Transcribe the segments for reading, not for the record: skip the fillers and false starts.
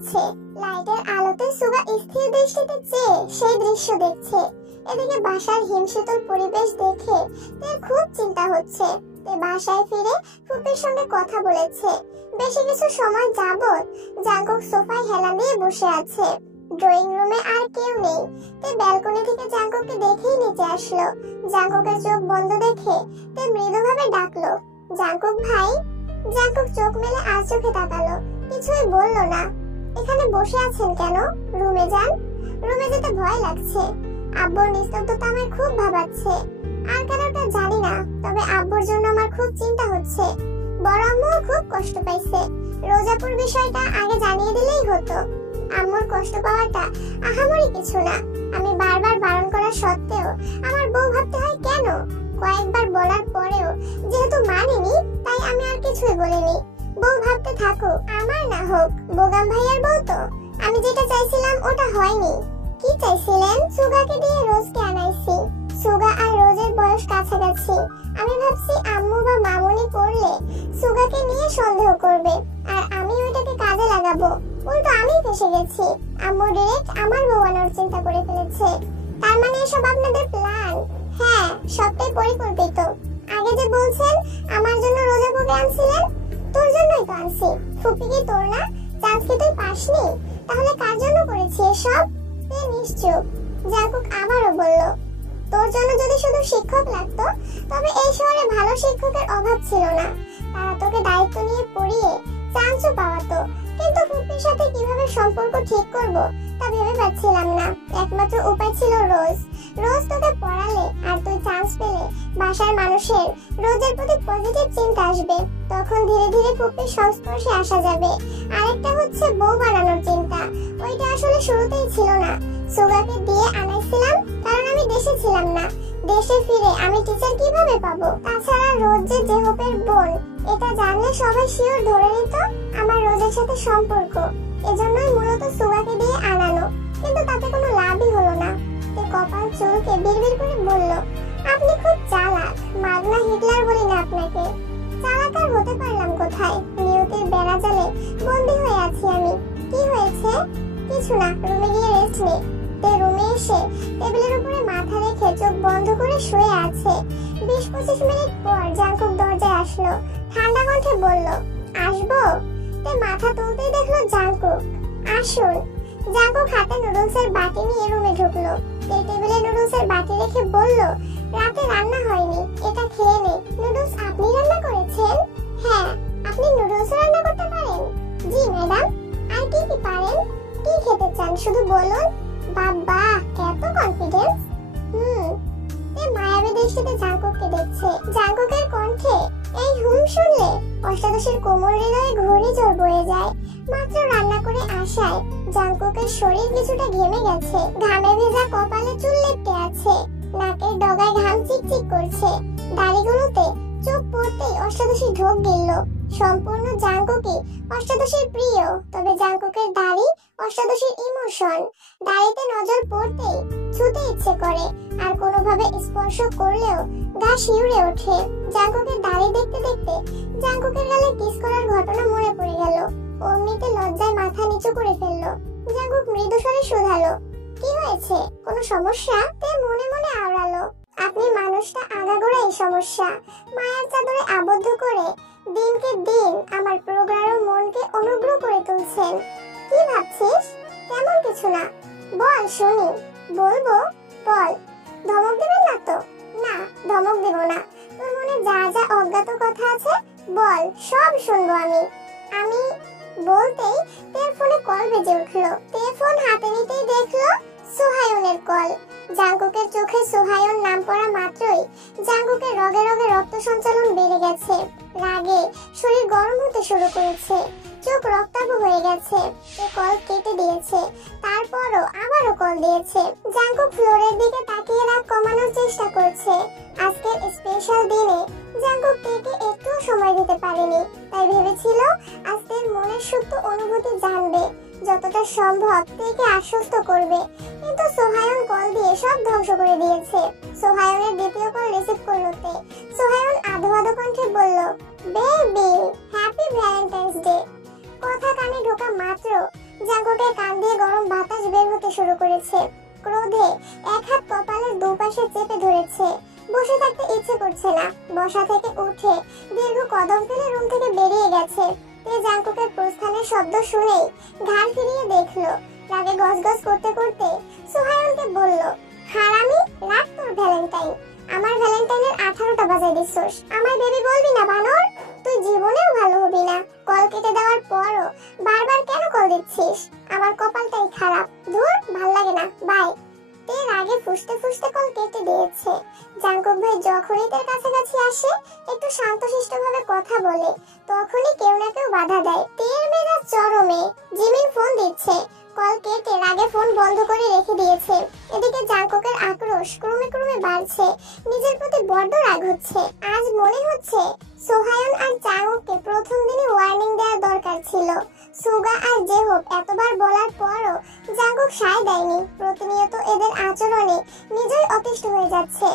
যাচ্ছে। লাইটের আলোতে সুগা স্থির দৃষ্টিতে চেয়ে সেই দৃশ্য দেখছে। এদিকে বাসার হিমশীতল পরিবেশ দেখে তার খুব চিন্তা হচ্ছে। তে বাসায় ফিরে ফুপির সঙ্গে কথা বলেছে। বেশি কিছু সময় যাবত জাঙ্কুক সোফায় হেলান দিয়ে বসে আছে। ড্রয়িং রুমে আর কেউ নেই। তে ব্যালকনি থেকে জাঙ্কুককে দেখেই নিচে আসলো। জাঙ্কুকের চোখ বন্ধ দেখে তে মৃদুভাবে ডাকলো, জাঙ্কুক ভাই। জাঙ্কুক চোখ মেলে আর চোখে তাকালো, কিছুই বলল না। এখানে বসে আছেন কেন? রুমে যান। রুমে যেতে ভয় লাগছে। আব্বুর নিস্তব্ধতা আমায় খুব ভাবাচ্ছে। আর কেনটা জানি না, তবে আব্বুর জন্য আমার খুব চিন্তা হচ্ছে। বড় আম্মুও খুব কষ্ট পাইছে। রোজাপুর বিষয়টা আগে জানিয়ে দিলেই হতো। আম্মুর কষ্ট পাওয়াটা আহামরি কিছু না। আমি বারবার বারণ করা সত্ত্বেও আমার বউ ভাবতে হয় কেন? কয়েকবার বলার পরেও যেহেতু মানিনি, তাই আমি আর কিছুই বলিনি। বউ ভাবতে থাকুক, আমার না হোক, বোগাম ভাইয়ার বউ তো। আমি যেটা চাইছিলাম ওটা হয়নি। কি চাইছিলেন? সুগাকে দিয়ে রোজকে আনাইছি। সুগা আর রোজের বয়স কাছাকাছি। আমি ভাবছি আম্মু বা মামুনি পড়লে সুগাকে নিয়ে সন্দেহ করবে, আর আমি ওইটাকে কাজে লাগাবো। উল্টো আমি ফেসে গেছি। আম্মু ডিরেক্ট আমার বউ আনার চিন্তা করে ফেলেছে। তার মানে এসব আপনাদের প্ল্যান? হ্যাঁ, সবটাই পরিকল্পিত। আগে যে বলছেন আমার জন্য রোজাপুকে আনছিলেন, তোর জন্যই তো আনছি। ফুপি কি তোর না? চাঁদ কি তুই পাসনি? তাহলে কার জন্য করেছি এসব? নিশ্চুপ। জাঙ্কুক আবারও বলল, তোর জন্য যদি শুধু শিক্ষক লাগতো, তবে এই শহরে ভালো শিক্ষকের অভাব ছিল না। তারা তোকে দায়িত্ব নিয়ে পড়িয়ে চান্সও পাওয়াতো। কিন্তু ফুপির সাথে কিভাবে সম্পর্ক ঠিক করব তা ভেবে পাচ্ছিলাম না। একমাত্র উপায় ছিল রোজ। রোজ তোকে পড়ালে আর তুই চান্স পেলে বাসার মানুষের রোজের প্রতি পজিটিভ চিন্তা আসবে। তখন ধীরে ধীরে ফুপির সংস্পর্শে আসা যাবে। আরেকটা হচ্ছে বউ বানানোর চিন্তা। ওইটা আসলে শুরুতেই ছিল না। সুগাকে দিয়ে আনাইছিলাম কারণ আমি দেশে ছিলাম না। দেশে ফিরে আমি টিচার কিভাবে পাবো? তাছাড়া রোজ যে জেহপের বোন, এটা জানলে সবাই শিওর ধরে নিত আমার রোজের সাথে সম্পর্ক। এজন্যই মূলত সুগাকে দিয়ে আনানো। কিন্তু তাতে কোনো লাভই হলো না। তে কপাল চুলকে বিড়বিড় করে বলল, আপনি খুব চালাক। মাগনা হিটলার বলি না আপনাকে। চালাক আর হতে পারলাম কোথায়? নিয়তির বেড়া জালে বন্দী হয়ে আছি আমি। কি হয়েছে? কিছু না, রুমে গিয়ে রেস্ট নে। তে রুমে এসে টেবিলের উপরে মাথা রেখে চোখ বন্ধ করে শুয়ে আছে। 20-25 মিনিট পর জাঙ্কুক দরজায় আসলো। ঠান্ডা কণ্ঠে বলল, আসবো? তে মাথা তুলতেই দেখলো জাঙ্কুক। আসুন। জাঙ্কুক হাতে নুডলসের বাটি নিয়ে রুমে ঢুকলো। তে টেবিলে নুডলসের বাটি রেখে বলল, রাতে রান্না হয়নি, এটা খেয়ে নে। নুডলস আপনি রান্না করেছেন? হ্যাঁ। আপনি নুডলস রান্না করতে পারেন? জি ম্যাডাম। আর কি কি পারেন? কি খেতে চান শুধু বলুন। বাবা, এত কনফিডেন্স। তে মায়াবী দৃষ্টিতে জাঙ্কুককে দেখছে। জাঙ্কুকের কণ্ঠে এই শুনলে অষ্টাদশের কোমল হৃদয়ে ঘূর্ণিঝড় বয়ে যায়। মাত্র রান্না করে আসায় জাঙ্কুকের শরীর কিছুটা ঘেমে গেছে। ঘামে ভেজা কপালে চুল লেপ্টে আছে। নাকের ডগায় ঘাম চিকচিক করছে। দাড়িগুলোতে চোখ পড়তেই অষ্টাদশী ঢোক গিলল। সম্পূর্ণ জাঙ্কুকই অষ্টাদশীর প্রিয়, তবে জাঙ্কুকের দাড়ি অষ্টাদশীর ইমোশন। দাড়িতে নজর পড়তেই ছুতে ইচ্ছে করে, আর কোনোভাবে স্পর্শ করলেও গা শিউরে ওঠে। জাঙ্কুকের দাড়ি দেখতে দেখতে জাঙ্কুকের গালে কিস করার ঘটনা মনে পড়ে গেল। অমনিতে লজ্জায় মাথা নিচু করে ফেললো। জাঙ্কুক মৃদু স্বরে শুধালো, কি হয়েছে? কোনো সমস্যা? তে মনে মনে আওড়ালো, আপনি মানুষটা আগাগোড়াই সমস্যা। মায়ার চাদরে আবদ্ধ করে দিনকে দিন আমার প্রগাঢ় মনকে অনুগ্রহ করে তুলছেন। কি ভাবছিস? তেমন কিছু না। বল শুনি। বলবো? বল। ধমক দেবেন না তো? না, ধমক দেব না। তোর মনে যা যা অজ্ঞাত কথা আছে বল, সব শুনবো আমি। আমি বলতেই তের ফোনে কল বেজে উঠলো। তে ফোন হাতে নিতেই দেখলো সোহায়নের কল। জাঙ্কুকের চোখে সোহায়ন নাম পড়া মাত্রই জাঙ্কুকের রগে রগে রক্ত সঞ্চালন বেড়ে গেছে। রাগে শরীর গরম হতে শুরু করেছে। চোখ রক্তাভ হয়ে গেছে। এ কল কেটে দিয়েছে। তারপরও আবারও কল দিয়েছে। জাঙ্কুক ফ্লোরের দিকে তাকিয়ে রাগ কমানোর চেষ্টা করছে। আজকের স্পেশাল দিনে জাঙ্কুক তেকে একটু সময় দিতে পারেনি। তাই ভেবেছিল আজকের মনের সুপ্ত অনুভূতি জানবে, যতটা সম্ভব তেকে আশ্বস্ত করবে। কিন্তু সোহায়ন কল দিয়ে সব ধ্বংস করে দিয়েছে। সোহায়নের দ্বিতীয় কল রিসিভ করলো তে। সোহায়ন আধো আধো কণ্ঠে বলল, বেবি, হ্যাপি ভ্যালেন্টাইন্স ডে। কথা কানে ঢোকা মাত্র জাঙ্কুকের কান দিয়ে গরম বাতাস বের হতে শুরু করেছে। ক্রোধে এক হাত কপালের দুপাশে চেপে ধরেছে। বসে থাকতে ইচ্ছে করছে না। বসা থেকে উঠে দীর্ঘ কদম ফেলে রুম থেকে বেরিয়ে গেছে। তে জাঙ্কুকের প্রস্থানের শব্দ শুনেই ঘাড় ফিরিয়ে দেখলো। রাগে গজগজ করতে করতে সুহায়নকে বলল, হারামি, রাখ তোর ভ্যালেন্টাইন। আমার ভ্যালেন্টাইনের 18টা বাজায় দিছস। আমার বেবি বলবি না বানর? তুই জীবনেও ভালো হবি না। কল কেটে দেওয়ার পরও বারবার কেন কল দিচ্ছিস? আমার কপালটাই খারাপ। ধুর, ভাল লাগে না, বাই। তের আগে ফুসতে ফুসতে কল কেটে দিয়েছে। জাঙ্কুক ভাই যখনই তার কাছাকাছি আসে, একটু শান্তশিষ্ট ভাবে কথা বলে, তখনই কেউ না কেউ বাধা দেয়। তের মেজাজ চরমে। জিমিন ফোন দিচ্ছে। কল কেটে রাগে ফোন বন্ধ করে রেখে দিয়েছে। এদিকে জাঙ্কুকের আক্রোশ ক্রমে ক্রমে বাড়ছে। নিজের প্রতি বড্ড রাগ হচ্ছে। আজ মনে হচ্ছে সোহায়ন আর জাঙ্কুককে প্রথম দিনই ওয়ার্নিং দেওয়ার দরকার ছিল। সুগা আর জেহব এতবার বলার পরও জাঙ্কুক সায় দেয়নি। প্রতিনিয়ত এদের আচরণে নিজেই অতিষ্ঠ হয়ে যাচ্ছে।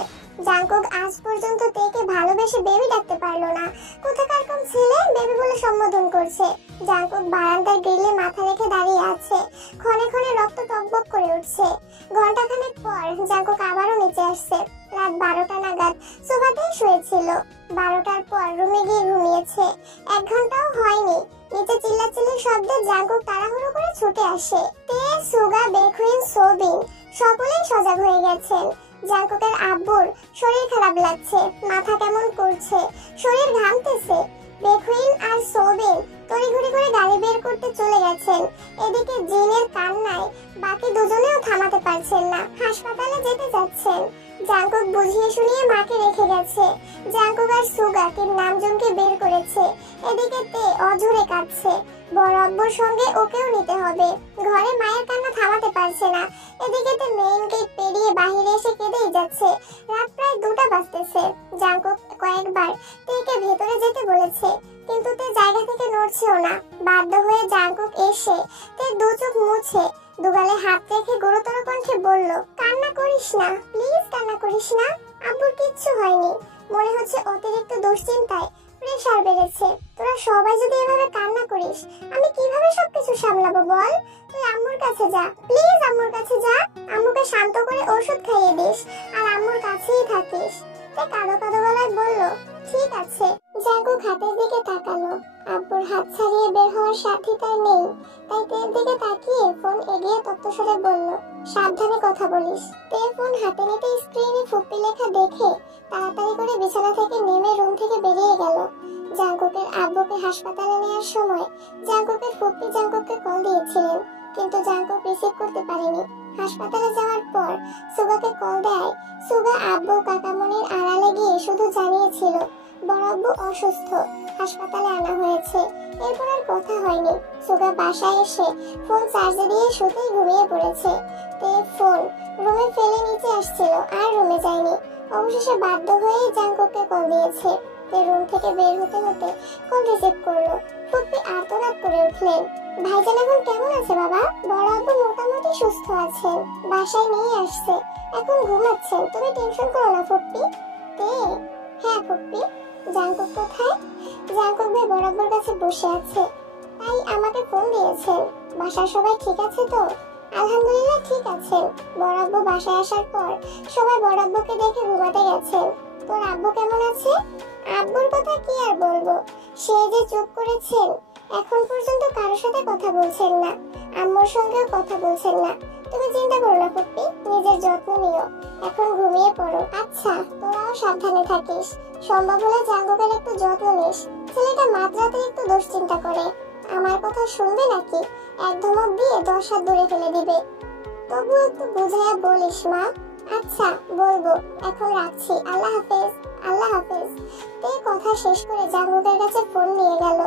জাঙ্কুক আজ পর্যন্ত তেকে ভালোবেসে বেবি ডাকতে পারলো না। কোথাকার কোন ছেলে বেবি বলে সম্বোধন করছে। জাঙ্কুক বারান্দার গ্রিলে মাথা রেখে দাঁড়িয়ে আছে। ক্ষণে ক্ষণে রক্ত টকবক করে উঠছে। ঘন্টাখানেক পর জাঙ্কুক আবারও নিচে আসছে। রাত 12টা নাগাদ সোফাতেই শুয়েছিল। 12টার পর রুমে গিয়ে ঘুমিয়েছে। 1 ঘন্টাও হয়নি, নিচে চিল্লাচিল্লির শব্দে জাঙ্কুক তাড়াহুড়ো করে ছুটে আসে। তে, সুগা, বেখুইন, সোবিন সকলেই সজাগ হয়ে গেছেন। জাঙ্কুকের আব্বুর শরীর খারাপ লাগছে, মাথা কেমন করছে, শরীর ঘামতেছে। বেখুইন আর সোবিন তড়িঘড়ি করে গাড়ি বের করতে চলে গেছেন। এদিকে জিনের কান্নায় বাকি দুজনেও থামাতে পারছেন না। হাসপাতালে যেতে যাচ্ছেন। জাঙ্কুক বুঝিয়ে শুনিয়ে মাকে রেখে গেছে। জাঙ্কুক আর সুগা কিম নামজনকে বের করেছে। এদিকে তে অঝরে কাঁদছে। বড় আব্বুর সঙ্গে ওকেও নিতে হবে। ঘরে মায়ের কান্না থামাতে পারছে না। এদিকে তে মেইন গেট পেরিয়ে বাহিরে এসে কেঁদেই যাচ্ছে। রাত প্রায় 2টা বাজতেছে। জাঙ্কুক কয়েকবার তেকে ভেতরে যেতে বলেছে, কিন্তু তে জায়গা থেকে নড়ছেও না। বাধ্য হয়ে জাঙ্কুক এসে তে দু চোখ মুছে দুগালে হাত রেখে গুরুতর কণ্ঠে বলল, কান্না করিস না প্লিজ, কান্না করিস না। আব্বুর কিচ্ছু হয়নি। মনে হচ্ছে অতিরিক্ত দুশ্চিন্তায় প্রেসার বেড়েছে। তোরা সবাই যদি এভাবে কান্না করিস, আমি কিভাবে সবকিছু সামলাবো বল? তুই আম্মুর কাছে যা প্লিজ, আম্মুর কাছে যা। আম্মুকে শান্ত করে ওষুধ খাইয়ে দিস আর আম্মুর কাছেই থাকিস। তে কাঁদো কাঁদো গলায় বলল, ঠিক আছে। জাঙ্কুক হাতের দিকে তাকালো। আব্বুর হাত ছাড়িয়ে বের হওয়ার সাথী তার নেই। তাই তের দিকে তাকিয়ে ফোন এগিয়ে তপ্তস্বরে বলল, সাবধানে কথা বলিস। তে ফোন হাতে নিতে স্ক্রিনে ফুপ্পি লেখা দেখে তাড়াতাড়ি করে বিছানা থেকে নেমে রুম থেকে বেরিয়ে গেল। জাঙ্কুকের আব্বুকে হাসপাতালে নেওয়ার সময় জাঙ্কুকের ফুপ্পি জাঙ্কুককে কল দিয়েছিলেন, কিন্তু জাঙ্কুক রিসিভ করতে পারেনি। হাসপাতালে যাওয়ার পর সুগাকে কল দেয়। সুগা আব্বু কাকামনির আড়ালে গিয়ে শুধু জানিয়েছিল বড় আব্বু অসুস্থ, হাসপাতালে আনা হয়েছে। এরপর আর কথা হয়নি। সুগা বাসায় এসে ফোন চার্জে দিয়ে শুতেই ঘুমিয়ে পড়েছে। তে ফোন রুমে ফেলে নিচে আসছিল, আর রুমে যায়নি। অবশেষে বাধ্য হয়েই জাঙ্কুককে কল দিয়েছে। তে রুম থেকে বের হতে হতে কল রিসিভ করলো। ফুপ্পি আর্তনাদ করে উঠলেন, ভাইজান এখন কেমন আছে বাবা? বড় আব্বু মোটামুটি সুস্থ আছেন, বাসায় নিয়ে আসছে, এখন ঘুমাচ্ছেন। তুমি টেনশন করো না ফুপ্পি। তে, হ্যাঁ ফুপ্পি। জাঙ্কুক কোথায়? জাঙ্কুক ভাই বড় আব্বুর কাছে বসে আছে, তাই আমাকে ফোন দিয়েছেন। বাসার সবাই ঠিক আছে তো? আলহামদুলিল্লাহ ঠিক আছেন। বড় আব্বু বাসায় আসার পর সবাই বড় আব্বুকে দেখে ঘুমাতে গেছেন। তোর আব্বু কেমন আছে? আব্বুর কথা কি আর বলবো, সে যে চুপ করেছেন, এখন পর্যন্ত কারোর সাথে কথা বলছেন না, আম্মুর সঙ্গেও কথা বলছেন না। তুমি চিন্তা করো না ফুপ্পি, নিজের যত্ন নিও, এখন ঘুমিয়ে পড়ো। আচ্ছা, তোরাও সাবধানে থাকিস। সম্ভব হলে জাঙ্কুকের একটু যত্ন নিস। ছেলেটা মাত্রাতে একটু দুশ্চিন্তা করে। আমার কথা শুনবে নাকি? এক ধমক দিয়ে 10 হাত দূরে ফেলে দিবে। তবু একটু বুঝাইয়া বলিস মা। আচ্ছা বলবো, এখন রাখছি, আল্লাহ হাফেজ। আল্লাহ হাফেজ। তে কথা শেষ করে জাঙ্কুকের কাছে ফোন নিয়ে গেল।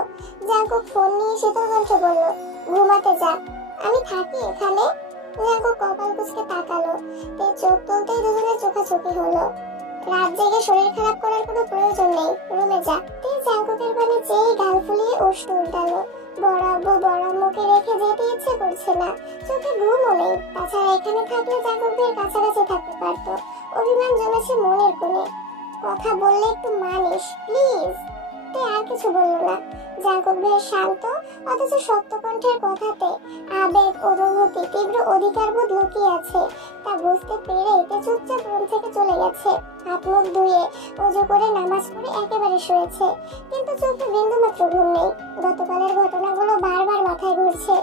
জাঙ্কুক ফোন নিয়ে শীতল কণ্ঠে বলল, ঘুমাতে যা, আমি থাকি এখানে। জাঙ্কুক কপাল কুঁচকে তাকালো। তে চোখ তুলতেই দুজনের চোখাচোখি হলো। রাত জেগে শরীর খারাপ করার কোনো প্রয়োজন নেই, রুমে যা। তে জাঙ্কুকের পানে চেয়ে গাল ফুলিয়ে ওষ্ঠ উল্টালো। বড় আব্বু বড় আম্মুকে রেখে যেতে ইচ্ছে করছে না, চোখে ঘুমও নেই। তাছাড়া এখানে থাকলে জাঙ্কুক ভাইয়ের কাছাকাছি থাকতে পারতো। অভিমান জমেছে মনের কোণে। কথা বললে একটু মানিস প্লিজ। তে আর কিছু বলল না। জাঙ্কুক ভাইয়ের শান্ত অথচ শক্ত কণ্ঠের কথাতে আবেগ, অনুভূতি, তীব্র অধিকারবোধ লুকিয়ে আছে তা বুঝতে পেরে তে চুপচাপ রুম থেকে চলে গেছে। হাত মুখ ধুয়ে ওযু করে নামাজ পড়ে একেবারে শুয়েছে, কিন্তু চোখে বিন্দুমাত্র ঘুম নেই। গতকালের ঘটনাগুলো বারবার মাথায় ঘুরছে।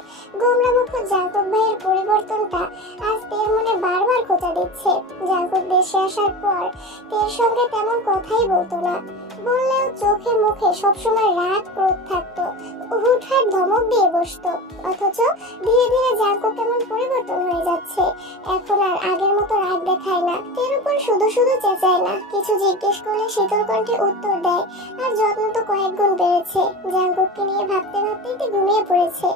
গোমরামুখ জাঙ্কুক ভাইয়ের পরিবর্তনটা আজ তের মনে বারবার খোঁচা দিচ্ছে। জাঙ্কুক দেশে আসার পর তের সঙ্গে তেমন কথাই বলতো না, বললেও চোখে মুখে সবসময় রাগ ক্রোধ থাকতো, হুটহাট ধমক দিয়ে বসতো। অথচ ধীরে ধীরে জাঙ্কুক কেমন পরিবর্তন হয়ে যাচ্ছে। এখন আর আগের মতো রাগ দেখায় না, তের উপর শুধু শুধু চেঁচায় না, কিছু জিজ্ঞেস করলে শীতল কণ্ঠে উত্তর দেয়। আর যত্ন তো কয়েক গুণ বেড়েছে। জাঙ্কুককে নিয়ে ভাবতে ভাবতেই তে ঘুমিয়ে পড়েছে।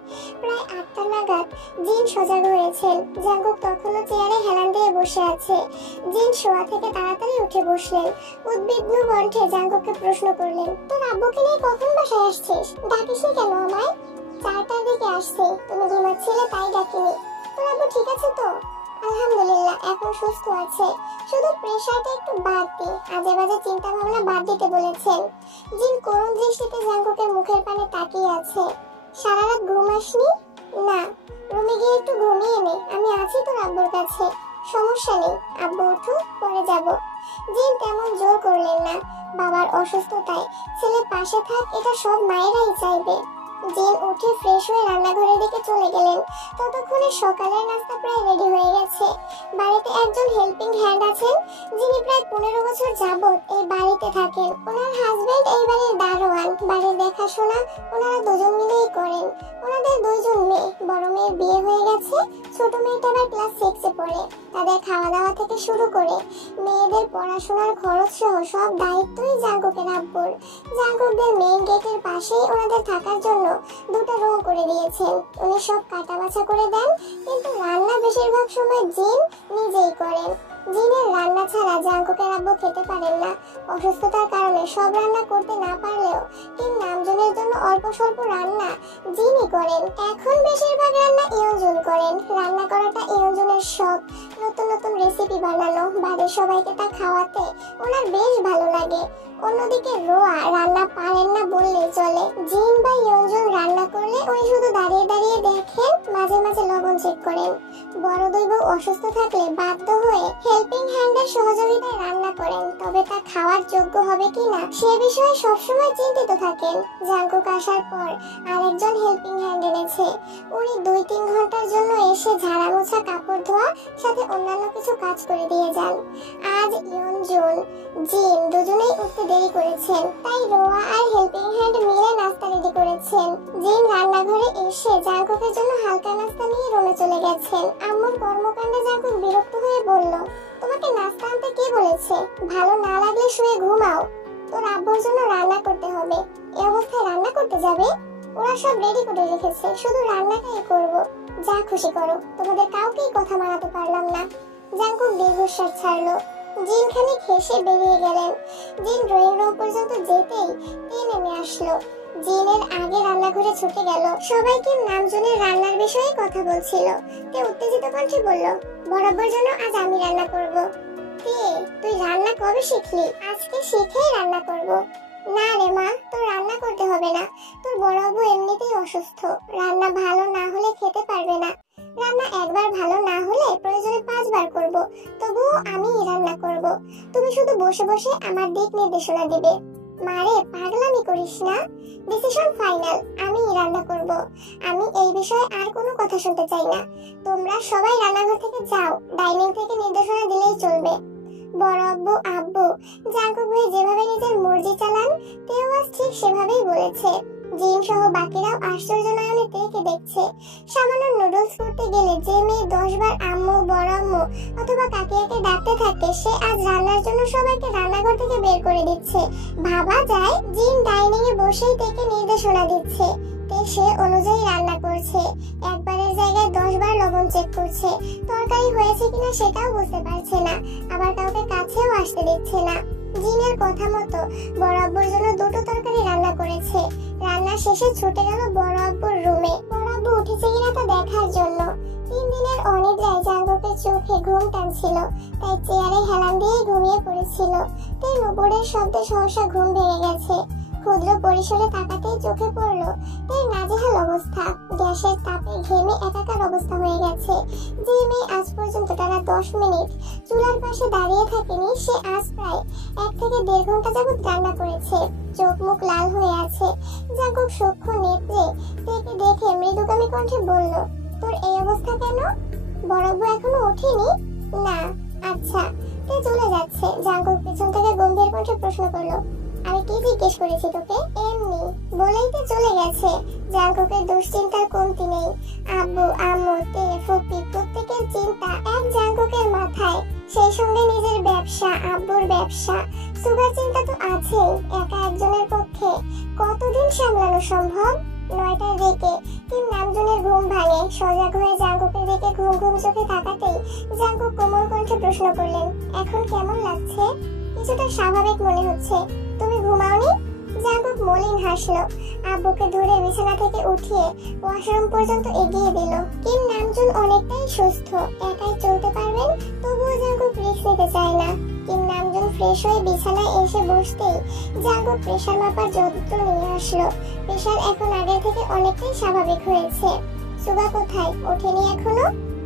প্রায় 8টা নাগাদ জিন সজাগ হয়েছেন। জাঙ্কুক তখনও চেয়ারে হেলান দিয়ে বসে আছে। জিন শোয়া থেকে তাড়াতাড়ি উঠে বসলেন। উদ্বিগ্ন কণ্ঠে জাঙ্কুককে প্রশ্ন করলেন, তোর আব্বুকে নিয়ে কখন বাসায় আসছিস? ডাকিসনি কেন আমায়? 4টার দিকে আসছে, তুমি ঘুমাচ্ছিলে তাই ডাকিনি। তোর আব্বু ঠিক আছে তো? আলহামদুলিল্লাহ, এখন সুস্থ আছে, শুধু প্রেশারটা একটু বাড়তি। আজে বাজে চিন্তা ভাবনা বাদ দিতে বলেছেন। জিন করুণ দৃষ্টিতে জাঙ্কুকের মুখের পানে তাকিয়ে আছে। সারা রাত ঘুম আসনি? না, রুমে গিয়ে একটু ঘুমিয়ে নে, আমি আছি তোর আব্বুর কাছে। সমস্যা নেই, আব্বু উঠুক, পরে যাব। জিন তেমন জোর করলেন না। বাবার অসুস্থতায় ছেলে পাশে থাক, এটা সব মায়েরাই চাইবে। জিন উঠে ফ্রেশ হয়ে রান্নাঘরের দিকে চলে গেলেন। ততক্ষণে সকালের নাস্তা প্রায় রেডি হয়ে গেছে। বাড়িতে একজন হেল্পিং হ্যান্ড আছেন, যিনি প্রায় 15 বছর যাবত এই বাড়িতে থাকেন। ওনার হাজবেন্ড এই বাড়ির দারোয়ান। বাড়ির দেখাশোনা ওনারা দুজন মিলেই করেন। ওনাদের 2 জন মেয়ে, বড় মেয়ের বিয়ে হয়ে গেছে, ছোট মেয়েটা আবার ক্লাস 6-এ পড়ে। তাদের খাওয়া দাওয়া থেকে শুরু করে মেয়েদের পড়াশোনার খরচ সহ সব দায়িত্বই জাঙ্কুকের আব্বুর। জাঙ্কুকদের মেইন গেটের পাশেই ওনাদের থাকার জন্য 2টা রুম করে দিয়েছেন। উনি সব কাটাবাছা করে দেন, কিন্তু রান্না বেশিরভাগ সময় জিন নিজেই করেন। জিনের রান্না ছাড়া জাঙ্কুকের আব্বু খেতে পারেন না। অসুস্থতার কারণে সব রান্না করতে না পারলেও তিন নামজনের জন্য অল্প স্বল্প রান্না জিনই করেন। এখন বেশিরভাগ রান্না ইয়ঞ্জুন করেন। রান্না করাটা ইয়ঞ্জুনের শখ। নতুন নতুন রেসিপি বানানো, বাড়ির সবাইকে তা খাওয়াতে ওনার বেশ ভালো লাগে। অন্যদিকে রোয়া রান্না পারেন না বললেই চলে। জিন বা ইয়ঞ্জুন রান্না করলে উনি শুধু দাঁড়িয়ে দাঁড়িয়ে দেখেন, মাঝে মাঝে লবণ চেক করেন। বড় দুই বউ অসুস্থ থাকলে বাধ্য হয়ে হেল্পিং হ্যান্ডের সহযোগিতায় রান্না করেন, তবে তা খাওয়ার যোগ্য হবে কিনা সে বিষয়ে সবসময় চিন্তিত থাকেন। জাঙ্কুক আসার পর আরেকজন হেল্পিং হ্যান্ড এনেছে। উনি 2-3 ঘন্টার জন্য এসে ঝাড়া মোছা, কাপড় ধোয়া সাথে অন্যান্য কিছু কাজ করে দিয়ে যান। আজ ইয়ঞ্জুন, জিন দুজনেই উঠতে দেরি করেছেন, তাই রোয়া আর হেল্পিং হ্যান্ড মিলে নাস্তা রেডি করেছেন। জিন রান্নাঘরে এসে জাঙ্কুকের জন্য হালকা নাস্তা নিয়ে রুমে চলে গেছেন। আম্মুর কর্মকাণ্ডে জাঙ্কুক বিরক্ত হয়ে বলল, তোমাকে নাস্তা আনতে কে বলেছে? ভালো না লাগলে শুয়ে ঘুমাও। তোর আব্বুর জন্য রান্না করতে হবে। এই অবস্থায় রান্না করতে যাবে? ওরা সব রেডি করে রেখেছে, শুধু রান্নাটাই করব। যা খুশি করো, তোমাদের কাউকেই কথা মানাতে পারলাম না। জাঙ্কুক দীর্ঘশ্বাস ছাড়লো। জিন খানিক হেসে বেরিয়ে গেলেন। জিন ড্রয়িং রুম পর্যন্ত যেতেই তে নেমে আসলো। জিনের আগে রান্নাঘরে ছুটে গেল। সবাইকে নামজনের রান্নার বিষয়ে কথা বলছিল। তে উত্তেজিত কণ্ঠে বলল, বরাবর জন্য আজ আমি রান্না করব। তে, তুই রান্না কবে শিখলি? আজকে শিখেই রান্না করব। না রে মা, তোর রান্না করতে হবে না। তোর বড় আব্বু এমনিতেই অসুস্থ, রান্না ভালো না হলে খেতে পারবে না। রান্না একবার ভালো না হলে প্রয়োজনে 5 বার করব, তবুও আমিই রান্না করব। তুমি শুধু বসে বসে আমার দিক নির্দেশনা দিবে। মারে, পাগলামি করিস না। ডিসিশন ফাইনাল, আমিই রান্না করব। আমি এই বিষয়ে আর কোনো কথা শুনতে চাই না। তোমরা সবাই রান্নাঘর থেকে যাও, ডাইনিং থেকে নির্দেশনা দিলেই চলবে। বড় আব্বু, আব্বু জাঙ্কুক ভাই যেভাবে নিজের মর্জি চালান, তেও আজ ঠিক সেভাবেই বলেছে। জিন সহ বাকিরাও আশ্চর্য নয়নে তেকে দেখছে। সামান্য নুডলস করতে গেলে যে মেয়ে 10 বার আম্মু, বড় আম্মু অথবা কাকিয়াকে ডাকতে থাকে, সে আজ রান্নার জন্য সবাইকে রান্নাঘর থেকে বের করে দিচ্ছে। ভাবা যায় জিন ডাইনিং এ বসেই তেকে নির্দেশনা দিচ্ছে, তে সে অনুযায়ী রান্না করছে। একবারের জায়গায় 10 বার লবণ চেক করছে। তরকারি হয়েছে কিনা সেটাও বুঝতে পারছে না, আবার কাউকে কাছেও আসতে দিচ্ছে না। জিনের কথা মতো বড় আব্বুর জন্য 2টো তরকারি রান্না করেছে। রান্না শেষে ছুটে গেল বড় আব্বুর রুমে, বড় আব্বু উঠেছে কিনা তা দেখার জন্য। 3 দিনের অনিদ্রায় জাঙ্কুকের চোখে ঘুম টানছিল, তাই চেয়ারে হেলান দিয়ে ঘুমিয়ে পড়েছিল। তাই নুপুরের শব্দে সহসা ঘুম ভেঙে গেছে। ক্ষুদ্র পরিসরে তাকাতেই চোখে পড়ল তার নাজেহাল অবস্থা। গ্যাসের তাপে ঘেমে একাকার অবস্থা হয়ে গেছে। যে মেয়ে আজ পর্যন্ত টানা 10 মিনিট চুলার পাশে দাঁড়িয়ে থাকেনি, সে আজ প্রায় 1 থেকে 1.5 ঘন্টা যাবত রান্না করেছে। চোখ মুখ লাল হয়ে আছে। জাঙ্কুক সূক্ষ্ম নেত্রে তাকে দেখে মৃদুগামী কণ্ঠে বলল, তোর এই অবস্থা কেন? বড়ব্বু এখনো ওঠেনি? না। আচ্ছা, তে চলে যাচ্ছে? জাঙ্কুক পেছন থেকে গম্ভীর কণ্ঠে প্রশ্ন করলো। আমি কি জিজ্ঞেস করেছি তোকে? এমনি বলেই তো চলে গেছে। জাঙ্কুকের দুশ্চিন্তার কমতি নেই। আব্বু, আম্মু, তে, ফুপি প্রত্যেকের চিন্তা এক জাঙ্কুকের মাথায়। সেই সঙ্গে নিজের ব্যবসা, আব্বুর ব্যবসা, সুগার চিন্তা তো আছেই। একা একজনের পক্ষে কতদিন সামলানো সম্ভব? 9টার দিকে কিম নামজনের ঘুম ভাঙে। সজাগ হয়ে জাঙ্কুকের দিকে ঘুম ঘুম চোখে তাকাতেই জাঙ্কুক কোমল কণ্ঠে প্রশ্ন করলেন, এখন কেমন লাগছে? কিছুটা স্বাভাবিক মনে হচ্ছে। তুমি ঘুমাওনি? জাঙ্কুক মলিন হাসলো। আব্বুকে ধরে বিছানা থেকে উঠিয়ে ওয়াশরুম পর্যন্ত এগিয়ে দিল। কিম নামজুন অনেকটাই সুস্থ, একাই চলতে পারবেন, তবুও জাঙ্কুক রিস্ক নিতে চায় না। কিম নামজুন ফ্রেশ হয়ে বিছানায় এসে বসতেই জাঙ্কুক প্রেসার মাপার যন্ত্র নিয়ে আসলো। প্রেসার এখন আগের থেকে অনেকটাই স্বাভাবিক হয়েছে। সুগা কোথায়? ওঠেনি এখনো?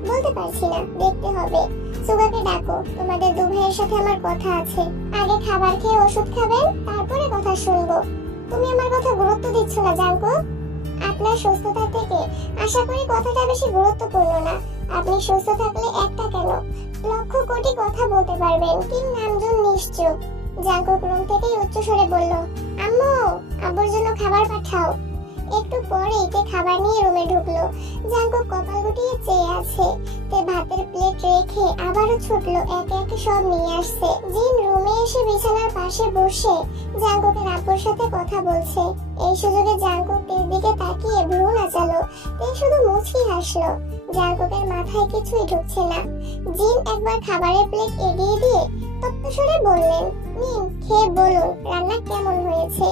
বলতে পারছি না, দেখতে হবে। সুগাকে ডাকো, তোমাদের দু ভাইয়ের সাথে আমার কথা আছে। আগে খাবার খেয়ে ওষুধ খাবেন, তারপরে কথা শুনবো। তুমি আমার কথা গুরুত্ব দিচ্ছ না জাঙ্কুক। আপনার সুস্থতা থেকে আশা করি কথাটা বেশি গুরুত্বপূর্ণ না। আপনি সুস্থ থাকলে একটা কেন, লক্ষ কোটি কথা বলতে পারবেন। কিম নামজুন নিশ্চুপ। জাঙ্কুক রুম থেকেই উচ্চস্বরে বলল, আম্মু, আব্বুর জন্য খাবার পাঠাও। একটু পরেই তে খাবার নিয়ে রুমে ঢুকলো। জাঙ্কুক কপাল গুটিয়ে চেয়ে আছে। তে ভাতের প্লেট রেখে আবারও ছুটলো, একে একে সব নিয়ে আসছে। জিন রুমে এসে বিছানার পাশে বসে জাঙ্কুকের আব্বুর সাথে কথা বলছে। এই সুযোগে জাঙ্কুক তের দিকে তাকিয়ে ভ্রু নাচালো। তে শুধু মুচকি হাসলো। জাঙ্কুকের মাথায় কিছুই ঢুকছে না। জিন একবার খাবারের প্লেট এগিয়ে দিয়ে তপ্তস্বরে বললেন, নিন, খেয়ে বলুন রান্না কেমন হয়েছে।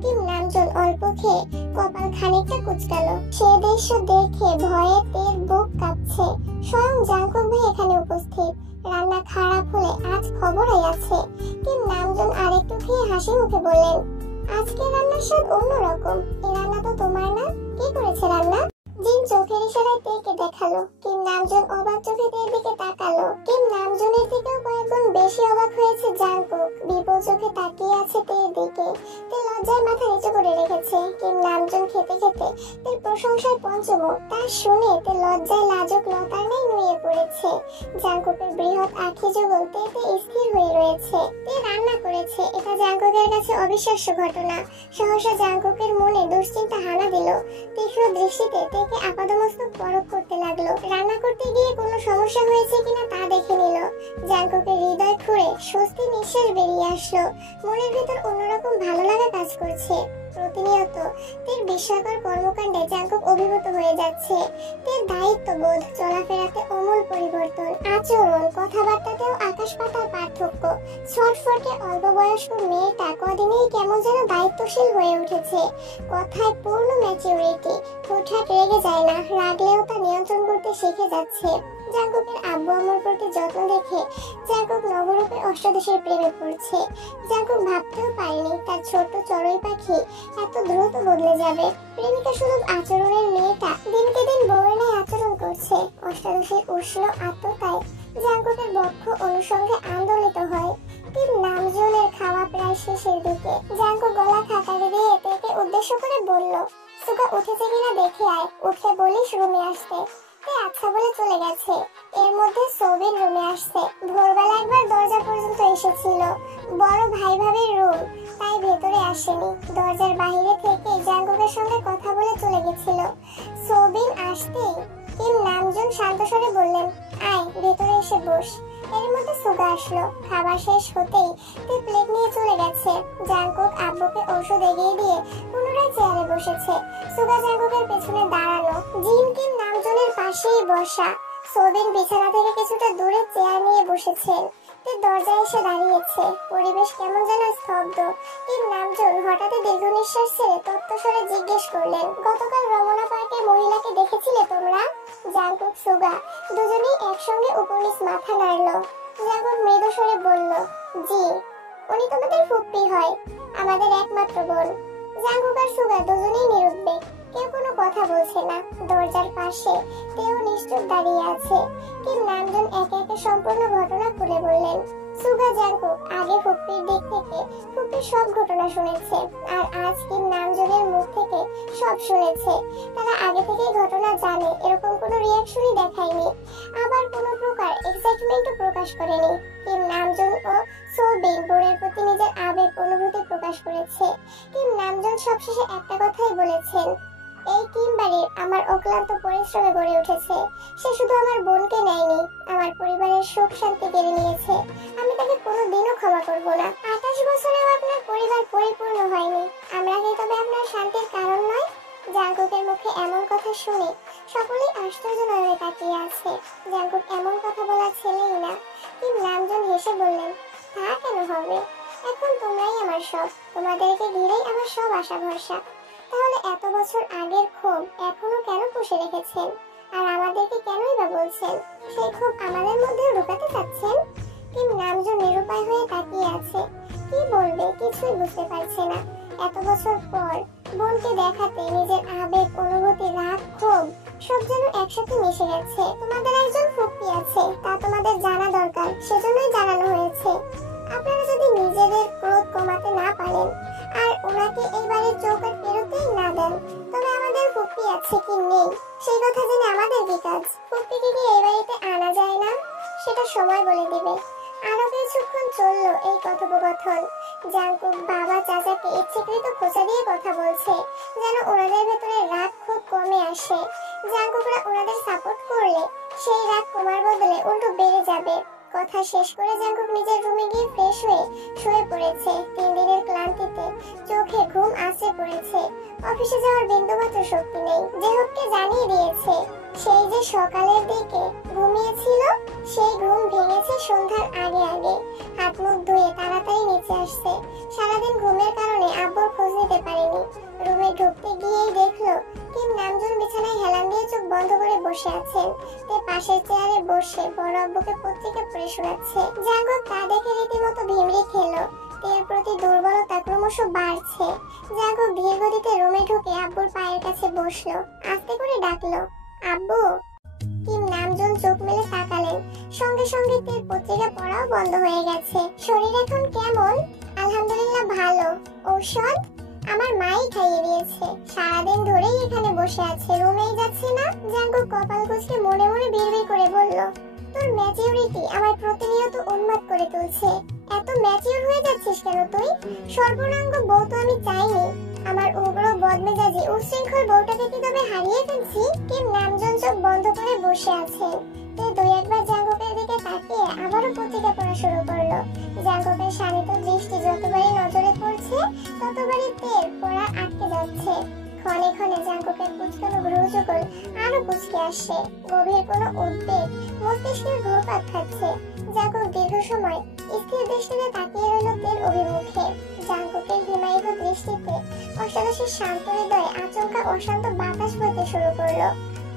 কিম নামজুন অল্প খেয়ে কপাল খানিকটা কুঁচকালো। সে দৃশ্য দেখে ভয়ে তের বুক কাঁপছে। স্বয়ং জাঙ্কুক ভাই এখানে উপস্থিত। রান্না খারাপ হলে আজ খবরই আছে। কিম নামজুন আরেকটু খেয়ে হাসি মুখে বললেন, আজকে রান্নার স্বাদ অন্যরকম। এই রান্না তো তোমার না? কে করেছে রান্না? জিন চোখের ইশারায় তেকে দেখালো। কিম নামজুন অবাক চোখে তের দিকে তাকালো। কিম নামজুনের থেকেও কয়েকগুণ বেশি অবাক হয়েছে জাঙ্কুক। বিপুল চোখে তাকিয়ে আছে তের দিকে। তে লজ্জায় মাথা নিচু করে রেখেছে। কিম নামজুন খেতে খেতে তের প্রশংসায় পঞ্চমুখ। তা শুনে তে লজ্জায় লাজুক লতার ন্যায় নুয়ে পড়েছে। জাঙ্কুকের বৃহৎ আখি যুগল তেতে স্থির হয়ে রয়েছে। তে রান্না করেছে, এটা জাঙ্কুকের কাছে অবিশ্বাস্য ঘটনা। সহসা জাঙ্কুকের মনে দুশ্চিন্তা হানা দিল। তীক্ষ্ণ দৃষ্টিতে তেকে আপাদমস্তক পরখ করতে লাগলো। রান্না করতে গিয়ে কোনো সমস্যা হয়েছে কিনা তা দেখে নিল। জাঙ্কুকের হৃদয় খুঁড়ে স্বস্তি নিঃশ্বাস বেরিয়ে আসলো। মনের ভিতর অন্যরকম ভালো লাগা কাজ করছে। প্রতিনিয়ত তের বিস্ময়কর কর্মকাণ্ডে জাঙ্কুক অভিভূত হয়ে যাচ্ছে। তের দায়িত্ববোধ, চলাফেরাতে অমূল পরিবর্তন, আচরণ, কথাবার্তাতেও আকাশ পাতাল পার্থক্য। ছটফটে অল্প বয়স্ক মেয়েটা কদিনেই কেমন যেন দায়িত্বশীল হয়ে উঠেছে। কথায় পূর্ণ ম্যাচিউরিটি। হুটহাট রেগে যায় না, রাগলেও তা নিয়ন্ত্রণ করতে শিখে যাচ্ছে। জাঙ্কুকের আব্বু আম্মুর প্রতি যত্ন দেখে জাঙ্কুক নবরূপে অষ্টাদশের প্রেমে পড়ছে। জাঙ্কুক ভাবতেও পারেনি তার ছোট্ট চড়ুই পাখি এত দ্রুত বদলে যাবে। প্রেমিকা সুলভ আচরণের মেয়েটা দিনকে দিন বউয়ের ন্যায় আচরণ করছে। অষ্টাদশের উষ্ণ আত্মতায় জাঙ্কুকের বক্ষ অনুষঙ্গে আন্দোলিত হয়। কিম নামজুনের খাওয়া প্রায় শেষের দিকে। জাঙ্কুক গলা খাকারি দিয়ে তেকে উদ্দেশ্য করে বলল, সুগা উঠেছে কিনা দেখে আয়, উঠে বলিস রুমে আসতে। আচ্ছা বলে চলে গেছে। এর মধ্যে সৌবিন রুমে আসছে। ভোরবেলা একবার দরজা পর্যন্ত এসেছিল। বড় ভাই ভাবির রুম, তাই ভেতরে আসেনি। দরজার বাইরে থেকে জাঙ্কুকের সঙ্গে কথা বলে চলে গেছিল। সৌবিন আসতেই কিম নামজুন শান্ত স্বরে বললেন, আয় ভেতরে এসে বস। এর মধ্যে সুগা আসলো। খাবার শেষ হতেই তে প্লেট নিয়ে চলে গেছে। জাঙ্কুক আব্বুকে ঔষধ এগিয়ে দিয়ে পুনরায় চেয়ারে বসেছে। সুগা জাঙ্কুকের পেছনে দাঁড়ানো। জিন কিম নামজুনের পাশেই বসা। সৌবিন বিছানা থেকে কিছুটা দূরে চেয়ার নিয়ে বসেছেন। তে দরজায় এসে দাঁড়িয়েছে। পরিবেশ কেমন যেন স্তব্ধ। কিম নামজুন হঠাৎই দীর্ঘ নিঃশ্বাস ছেড়ে তত্ত্বস্বরে জিজ্ঞেস করলেন, গতকাল রমনা পার্কে মহিলাকে দেখেছিলে তোমরা? জাঙ্কুক সুগা দুজনেই একসঙ্গে উপনিস মাথা নাড়ল। জাঙ্কুক মৃদু স্বরে বলল, জি, উনি তোমাদের ফুপ্পি হয়, আমাদের একমাত্র বোন। জাঙ্কুক আর সুগা দুজনেই নিরুদ্বেগ, কেউ কোনো কথা বলছে না। দরজার পাশে তেও নিশ্চুপ দাঁড়িয়ে আছে। কিম নামজুন একে একে সম্পূর্ণ ঘটনা খুলে বললেন। সুগা জাঙ্কুক আগে ফুপ্পির দিক থেকে ফুপ্পির সব ঘটনা শুনেছে, আর আজ কিম নামজুনের মুখ থেকে সব শুনেছে। তারা আগে থেকেই ঘটনা জানে, এরকম কোনো রিয়াকশনই দেখায়নি, আবার কোনো প্রকার এক্সাইটমেন্টও প্রকাশ করেনি। কিম নামজুন ও সোবিন বোনের প্রতি নিজের আবেগ অনুভূতি প্রকাশ করেছে। কিম নামজুন সবশেষে একটা কথাই বলেছেন, এই কিম বাড়ির আমার অক্লান্ত পরিশ্রমে গড়ে উঠেছে। সে শুধু আমার বোনকে নেয়নি, আমার পরিবারের সুখ শান্তি কেড়ে নিয়েছে। আমি তাকে কোনোদিনও ক্ষমা করব না। 28 বছরেও আপনার পরিবার পরিপূর্ণ হয়নি, আমরা কি তবে আপনার শান্তির কারণ নয়? জাঙ্কুকের মুখে এমন কথা শুনে সকলেই আশ্চর্য নয়নে তাকিয়ে আছে। জাঙ্কুক এমন কথা বলা ছেলেই না। কিম নামজুন হেসে বললেন, তা কেন হবে? এখন তোমরাই আমার সব, তোমাদেরকে ঘিরেই আমার সব আশা ভরসা। তাহলে এত বছর আগের ক্ষোভ এখনো কেন পুষে রেখেছেন? আর আমাদেরকে কেনই বা বলছেন? সেই ক্ষোভ আমাদের মধ্যেও ঢুকাতে চাচ্ছেন? কিম নামজুন নিরুপায় হয়ে তাকিয়ে আছে। কি বলবে কিছুই বুঝতে পারছে না। এত বছর পর বোনকে দেখাতে নিজের আবেগ অনুভূতি রাগ ক্ষোভ সব যেন একসাথে মিশে গেছে। তোমাদের একজন ফুপ্পি আছে, তা তোমাদের জানা দরকার, সেজন্যই জানানো হয়েছে। আপনারা যদি নিজেদের ক্রোধ কমাতে না পারেন আর ওনাকে এই বাড়ির চৌকাট পেরোতেই না দেন, তবে আমাদের ফুপ্পি আছে কি নেই সেই কথা জেনে আমাদের কি কাজ? ফুপ্পিকে কি এই বাড়িতে আনা যায় না? সেটা সময় বলে দিবে। আরো কিছুক্ষণ চললো এই কথোপকথন। জাঙ্কুক বাবা চাচাকে ইচ্ছাকৃত খোঁচা দিয়ে কথা বলছে, যেন ওনাদের ভেতরে রাগ খুব কমে আসে। জাঙ্কুকরা ওনাদের সাপোর্ট করলে সেই রাগ কমার বদলে উল্টো বেড়ে যাবে। কথা শেষ করে জাঙ্কুক নিজের রুমে গিয়ে ফ্রেশ হয়ে শুয়ে পড়েছে। 3 দিনের ক্লান্তিতে চোখে ঘুম আসে পড়েছে। অফিসে যাওয়ার বিন্দুমাত্র শক্তি নেই। জেহবকে জানিয়ে দিয়েছে সেই যে সকালের দিকে ঘুমিয়েছিল, সেই ঘুম ভেঙেছে সন্ধ্যার আগে আগে। হাত মুখ ধুয়ে তাড়াতাড়ি নিচে আসছে। সারাদিন ঘুমের কারণে আব্বুর খোঁজ নিতে পারেনি। রুমে ঢুকতে গিয়েই দেখলো কিম নামজুন বিছানায় হেলান দিয়ে চোখ বন্ধ করে বসে আছেন। তে পাশের চেয়ারে বসে বড় আব্বুকে পত্রিকা পড়ে শোনাচ্ছে। জাঙ্কুক তা দেখে রীতিমতো ভিমড়ি খেলো। তের প্রতি দুর্বলতা ক্রমশ বাড়ছে। জাঙ্কুক ধীর গতিতে রুমে ঢুকে আব্বুর পায়ের কাছে বসলো। আস্তে করে ডাকলো, আব্বু। কিম নামজুন চোখ মেলে তাকালেন। সঙ্গে সঙ্গে তের পত্রিকা পড়াও বন্ধ হয়ে গেছে। শরীর এখন কেমন? আলহামদুলিল্লাহ ভালো। ঔষধ আমার মাই খাইয়ে দিয়েছে। সারাদিন ধরেই এখানে বসে আছে, রুমেই যাচ্ছে না। জাঙ্কুক কপাল কুঁচকে মনে মনে বিড়বিড় করে বলল, তোর ম্যাচিউরিটি আমার প্রতিনিয়ত উন্মাদ করে তুলছে। এত ম্যাচিউর হয়ে যাচ্ছিস কেন তুই? সর্বনাঙ্গ বউ তো আমি চাইনি। আমার উগ্র বদমেজাজি উচ্ছৃঙ্খল বউটাকে কি তবে হারিয়ে ফেলছি? কিম নামজুন চোখ বন্ধ করে বসে আছেন। তে দুই একবার জাঙ্কুকের দিকে তাকিয়ে আবারও পত্রিকা পড়া শুরু করলো। জাঙ্কুকের শানিত দৃষ্টি যতবারই নজরে পড়ছে, ততবারই তের পড়া আটকে যাচ্ছে। ক্ষণে ক্ষণে জাঙ্কুকের কুচকানো ভ্রুযুগল আরো কুচকে আসছে। গভীর কোনো উদ্বেগ মস্তিষ্কের ঘুরপাক খাচ্ছে। জাঙ্কুক দীর্ঘ সময় স্থির দৃষ্টিতে তাকিয়ে রইল তের অভিমুখে। জাঙ্কুকের হিমায়িত দৃষ্টিতে অষ্টাদশীর শান্ত হৃদয়ে আচমকা অশান্ত বাতাস বইতে শুরু করলো।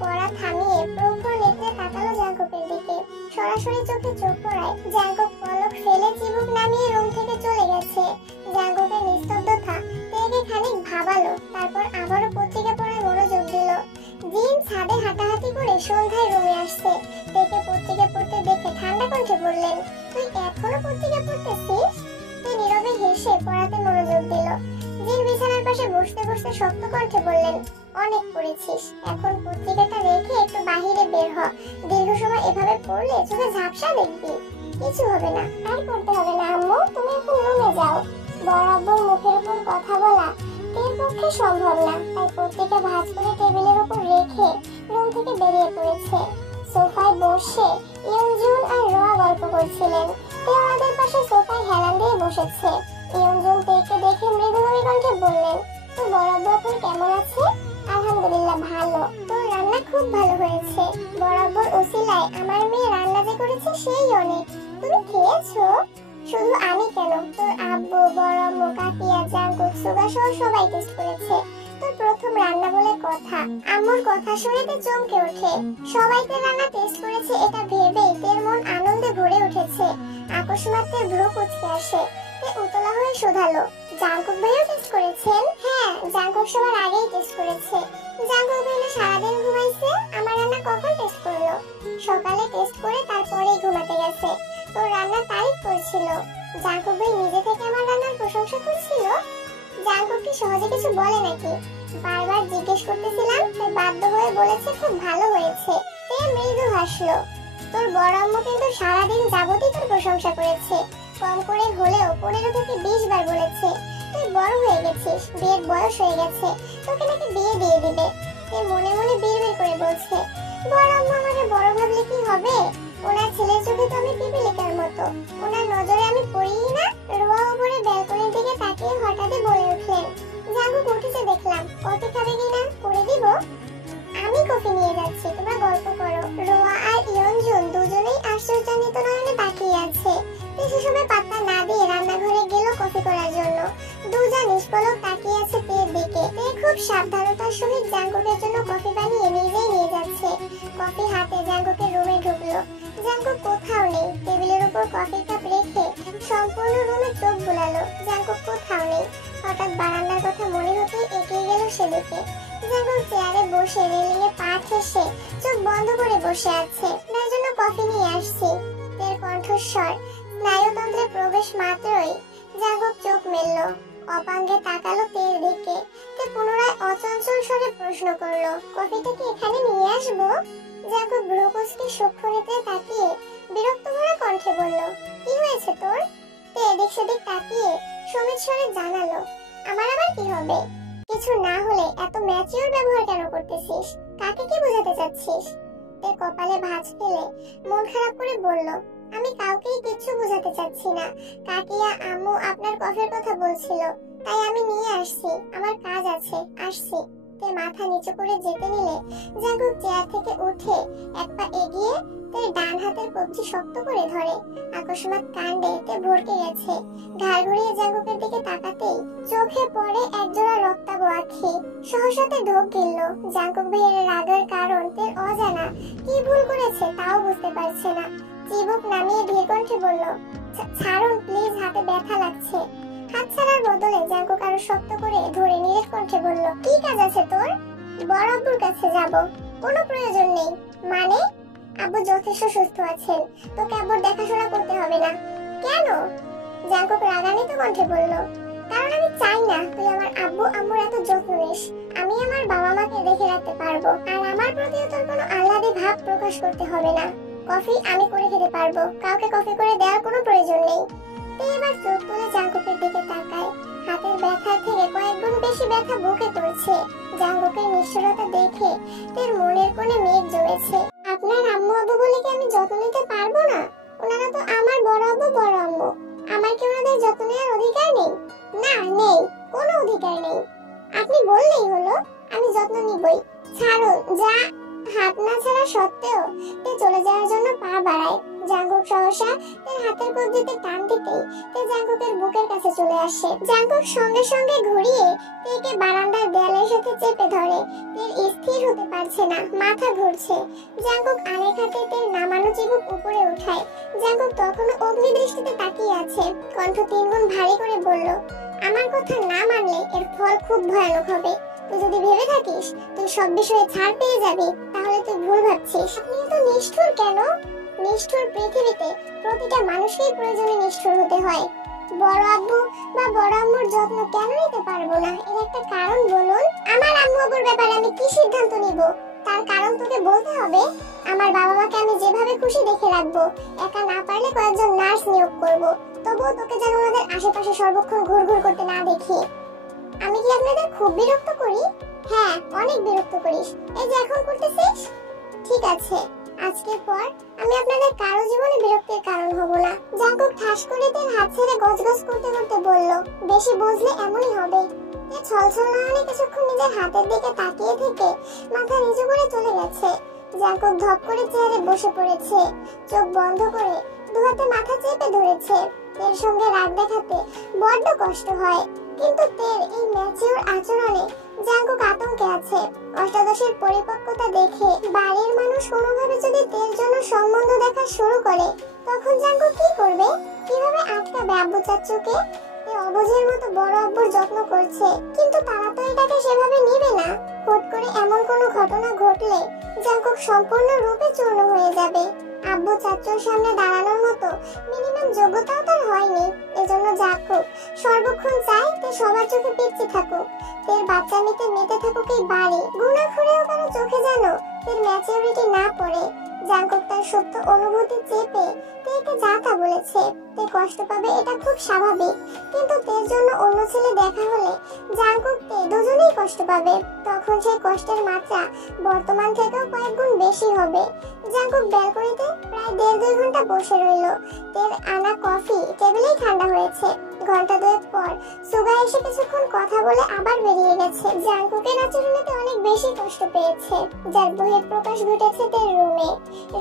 পড়া থামিয়ে প্রখর নেত্রে তাকালো জাঙ্কুকের দিকে। সরাসরি চোখে চোখ পড়ায় জাঙ্কুক পলক ফেলে চিবুক নামিয়ে রুম থেকে চলে গেছে। জাঙ্কুকের নিস্তব্ধতা তেকে খানিক ভাবালো। তারপর আবারও পত্রিকা পড়ায় মনোযোগ দিল। দিন ছাদে হাঁটাহাঁটি করে সন্ধ্যায় রুমে আসছে। তেকে পত্রিকা পড়তে দেখে ঠান্ডা কণ্ঠে বললেন, তুই এখনো পত্রিকা পড়তেছিস? তে নীরবে হেসে পড়াতে মনোযোগ দিল। জিন বিছানার পাশে বসতে বসতে শক্ত কণ্ঠে বললেন, অনেক পড়েছিস, এখন পত্রিকাটা রেখে একটু বাহিরে বের হ। দীর্ঘ সময় এভাবে পড়লে চোখে ঝাপসা দেখবি। কিছু হবে না, আর পড়তে হবে না আম্মু, তুমি এখন রুমে যাও। বড় আব্বুর মুখের উপর কথা বলা তের পক্ষে সম্ভব না, তাই পত্রিকা ভাঁজ করে টেবিলের উপর রেখে রুম থেকে বেরিয়ে পড়েছে। সোফায় বসে ইয়নজুন আর রোয়া গল্প করছিলেন। তে ওনাদের পাশে সোফায় হেলান দিয়ে বসেছে। ইয়নজুন তেকে দেখে মৃদুভাবে কণ্ঠে বললেন, তো বড় আব্বু এখন কেমন আছে? আলহামদুলিল্লাহ ভালো। তোর রান্না খুব ভালো হয়েছে। বড় আব্বুর উসিলায় আমার মেয়ে রান্না যে করেছে সেই অনেক। তুমি খেয়েছো? শুধু আমি কেন, তোর আব্বু, বড় আম্মু, কাকিয়া, জাঙ্কুক, সুগা সহ সবাই টেস্ট করেছে। তোর প্রথম রান্না বলে কথা। আম্মুর কথা শুনে তে চমকে ওঠে। সবাই তের রান্না টেস্ট করেছে এটা ভেবেই তের মন আনন্দে ভরে উঠেছে। আকস্মাত তের ভ্রু কুঁচকে আসে। তে উতলা হয়ে শোধালো, জাঙ্কুক ভাইও টেস্ট করেছেন? হ্যাঁ, জাঙ্কুক সবার আগেই টেস্ট করেছে। জাঙ্কুক ভাই না সারাদিন ঘুমাইছে, আমার রান্না কখন টেস্ট করলো? সকালে টেস্ট করে তারপরেই ঘুমাতে গেছে। তোর রান্নার তারিফ করছিল। জাঙ্কুক ভাই নিজে থেকে আমার রান্নার প্রশংসা করছিল। জাঙ্কুক কি সহজে কিছু বলে নাকি? বারবার জিজ্ঞেস করতেছিলাম, তাই বাধ্য হয়ে বলেছে খুব ভালো হয়েছে। তে মৃদু হাসলো। তোর বড় আম্মু কিন্তু সারাদিন যাবতই তোর প্রশংসা করেছে। কম করে হলেও 15 থেকে 20 বার বলেছে। তুই বড় হয়ে গেছিস, বিয়ের বয়স হয়ে গেছে, তোকে নাকি বিয়ে দিয়ে দিবে। তুই মনে মনে বিড়বিড় করে বলছে, বড় আম্মু আমাকে বড় ভাবলে কি হবে? ওনার ছেলের চোখে তো আমি পিপিলিকার মতো, ওনার নজরে আমি পড়িই না। রোয়া উপরে ব্যালকনির দিকে তাকিয়ে হঠাৎই বলে উঠলেন, জাঙ্কুক উঠেছে দেখলাম, কফি খাবে কিনা? করে দিব? আমি কফি নিয়ে যাচ্ছি, তোমরা গল্প করো। রোয়া আর ইয়নজুন দুজনেই আশ্চর্যান্বিত নয়নে তাকিয়ে আছে। সেসবে পাত্তা না দিয়ে রান্নাঘরে গেল কফি করার জন্য। দুজন নিষ্পলক তাকিয়ে আছে তের দিকে। তে খুব সাবধানতার সহিত জাঙ্কুকের জন্য কফি বানিয়ে নিজেই নিয়ে যাচ্ছে। কফি হাতে জাঙ্কুকের রুমে ঢুকলো। জাঙ্কুক কোথাও নেই। টেবিলের উপর কফির কাপ রেখে সম্পূর্ণ রুমে চোখ বুলালো। জাঙ্কুক কোথাও নেই। হঠাৎ বারান্দার কথা মনে হতেই এগিয়ে গেল সেদিকে। জাঙ্কুক চেয়ারে বসে রেলিংয়ে পা ঠেসে চোখ বন্ধ করে বসে আছে। তার জন্য কফি নিয়ে আসছি। তের কণ্ঠস্বর স্নায়ুতন্ত্রে প্রবেশ মাত্রই জাঙ্কুক চোখ মেলল, অপাঙ্গে তাকালো তের দিকে। তে পুনরায় অচঞ্চল স্বরে প্রশ্ন করলো, কফিটা কি এখানে নিয়ে আসবো? জাঙ্কুক ভ্রুকুচকে সূক্ষ্মনীতে তাকিয়ে বিরক্ত ভরা কণ্ঠে বলল, কি হয়েছে তোর? তে এদিক সেদিক তাকিয়ে সমিত স্বরে জানালো, আমার আবার কি হবে? কিছু না হলে এত ম্যাচিওর ব্যবহার কেন করতেছিস? কাকে কি বোঝাতে চাচ্ছিস? তে কপালে ভাঁজ ফেলে মন খারাপ করে বলল, আমি কাউকেই কিছু বোঝাতে চাচ্ছি না। কাকিয়া আম্মু আপনার কফির কথা বলছিল, তাই আমি নিয়ে আসছি। আমার কাজ আছে, আসছি। তে মাথা নিচু করে যেতে নিলে জাঙ্কুক চেয়ার থেকে উঠে এক পা এগিয়ে তের ডান হাতের কবজি শক্ত করে ধরে। আকস্মাৎ কাণ্ডে তে ভরকে গেছে। ঘাড় ঘুরিয়ে জাঙ্কুকের দিকে তাকাতেই চোখে পড়ে একজোড়া রক্তাভ আঁখি। সহসাতে ঢোক গিলল। জাঙ্কুক ভাইয়ের রাগের কারণ তের অজানা। কি ভুল করেছে তাও বুঝতে পারছে না। চিবুক নামিয়ে ধীর কণ্ঠে বলল, ছাড়ুন প্লিজ, হাতে ব্যথা লাগছে। হাত ছাড়ার বদলে জাঙ্কুক আরো শক্ত করে ধরে নীরব কণ্ঠে বলল, কি কাজ আছে তোর? বড় আব্বুর কাছে যাব। কোনো প্রয়োজন নেই। মানে? আব্বু যথেষ্ট সুস্থ আছেন, তোকে আব্বুর দেখাশোনা করতে হবে না। কেন? জাঙ্কুক রাগান্বিত কণ্ঠে বলল, কারণ আমি চাই না তুই আমার আব্বু আম্মুর এত যত্ন নিস। আমি আমার বাবা মাকে দেখে রাখতে পারবো, আর আমার প্রতিও তোর কোনো আহ্লাদে ভাব প্রকাশ করতে হবে না। কফি আমি করে খেতে পারবো, কাউকে কফি করে দেওয়ার কোনো প্রয়োজন নেই। এবার চোখ তুলে জাঙ্কুকের দিকে তাকায়। হাতের ব্যথার থেকে কয়েক গুণ বেশি ব্যথা বুকে তুলছে। জাঙ্কুকের নিষ্ঠুরতা দেখে তের মনের কোণে মেঘ জমেছে। আপনার আম্মু আব্বু বলে কি আমি যত্ন নিতে পারবো না? ওনারা তো আমার বড় আব্বু বড় আম্মু। আমার কি ওনাদের যত্ন নেওয়ার অধিকার নেই? না, নেই, কোনো অধিকার নেই। আপনি বললেই হলো, আমি যত্ন নিবই। ছাড়ুন। যা হাত না ছাড়া সত্ত্বেও তে চলে যাওয়ার জন্য পা বাড়ায়। জাঙ্কুক সহসা তের হাতের কবজিতে টান দিতেই তে জাঙ্কুকের বুকের কাছে চলে আসে। জাঙ্কুক সঙ্গে সঙ্গে ঘুরিয়ে তেকে বারান্দার দেয়ালের সাথে চেপে ধরে। তের স্থির হতে পারছে না, মাথা ঘুরছে। জাঙ্কুক আরেক হাতে তের নামানো চিবুক উপরে উঠায়। জাঙ্কুক তখনও অগ্নি দৃষ্টিতে তাকিয়ে আছে। কণ্ঠ 3 গুণ ভারী করে বলল, আমার কথা না মানলে এর ফল খুব ভয়ানক হবে। তুই যদি ভেবে থাকিস তুই সব বিষয়ে ছাড় পেয়ে যাবি, তাহলে তুই ভুল ভাবছিস। আপনি এত নিষ্ঠুর কেন? নিষ্ঠুর পৃথিবীতে প্রতিটা মানুষকেই প্রয়োজনে নিষ্ঠুর হতে হয়। বড় আব্বু বা বড় আম্মুর যত্ন কেন নিতে পারবো না, এর একটা কারণ বলুন। আমার আম্মু আব্বুর ব্যাপারে আমি কি সিদ্ধান্ত নিব তার কারণ তোকে বলতে হবে। আমার বাবা মাকে আমি যেভাবে খুশি দেখে রাখবো, একা না পারলে কয়েকজন নার্স নিয়োগ করব। তবুও তোকে যেন ওনাদের আশেপাশে সর্বক্ষণ ঘুরঘুর করতে না দেখি। আমি কি আপনাদের খুব বিরক্ত করি? হ্যাঁ, অনেক বিরক্ত করিস। এই যে এখন করতেছিস। ঠিক আছে, আজকের পর আমি আপনাদের কারো জীবনে বিরক্তির কারণ হব না। জাঙ্কুক ঠাস করে তের হাত ছেড়ে গজগজ করতে করতে বলল, বেশি বুঝলে এমনই হবে। তে ছলছল নয়নে কিছুক্ষণ নিজের হাতের দিকে তাকিয়ে থেকে মাথা নিচু করে চলে গেছে। জাঙ্কুক ধপ করে চেয়ারে বসে পড়েছে। চোখ বন্ধ করে দু হাতে মাথা চেপে ধরেছে। তের সঙ্গে রাগ দেখাতে বড্ড কষ্ট হয়, কিন্তু তের এই ম্যাচিওর আচরণে জাঙ্কুক আতঙ্কে আছে। অষ্টাদশের পরিপক্কতা দেখে বাড়ির মানুষ কোনোভাবে যদি তের জন্য সম্বন্ধ দেখা শুরু করে, তখন জাঙ্কুক কি করবে? কিভাবে আটকাবে আব্বু চাচ্চুকে? অবুঝের মতো বড় আব্বুর যত্ন করছে, কিন্তু তারা তো এটাকে সেভাবে নিবে না। হুট করে এমন কোনো ঘটনা ঘটলে জাঙ্কুক সম্পূর্ণ রূপে চূর্ণ হয়ে যাবে। আব্বু চাচ্চুর সামনে দাঁড়ানোর মতো মিনিমাম যোগ্যতাও তার হয়নি। এজন্য জাঙ্কুক সর্বক্ষণ চায় তে সবার চোখে পিচ্ছি থাকুক, তের বাচ্চা মেতে মেতে থাকুক এই বাড়ি। গুণাখুরেও কারো চোখে যেন তের ম্যাচিউরিটি না পড়ে। জাঙ্কুক তার সুপ্ত অনুভূতি চেপে তেকে যা তা বলেছে। তে কষ্ট পাবে এটা খুব স্বাভাবিক, কিন্তু তের জন্য অন্য ছেলে দেখা হলে জাঙ্কুক তে দুজনেই কষ্ট পাবে। তখন সেই কষ্টের মাত্রা বর্তমান থেকেও কয়েক গুণ বেশি হবে। জাঙ্কুক ব্যালকনিতে প্রায় 1.5-2 ঘন্টা বসে রইল। তের আনা কফি টেবিলেই ঠান্ডা হয়েছে। ঘন্টা দুয়েক পর সুগা এসে কিছুক্ষণ কথা বলে আবার বেরিয়ে গেছে। জাঙ্কুকের আচরণেতে অনেক বেশি কষ্ট পেয়েছে, যার বহিঃপ্রকাশ ঘটেছে তের রুমে।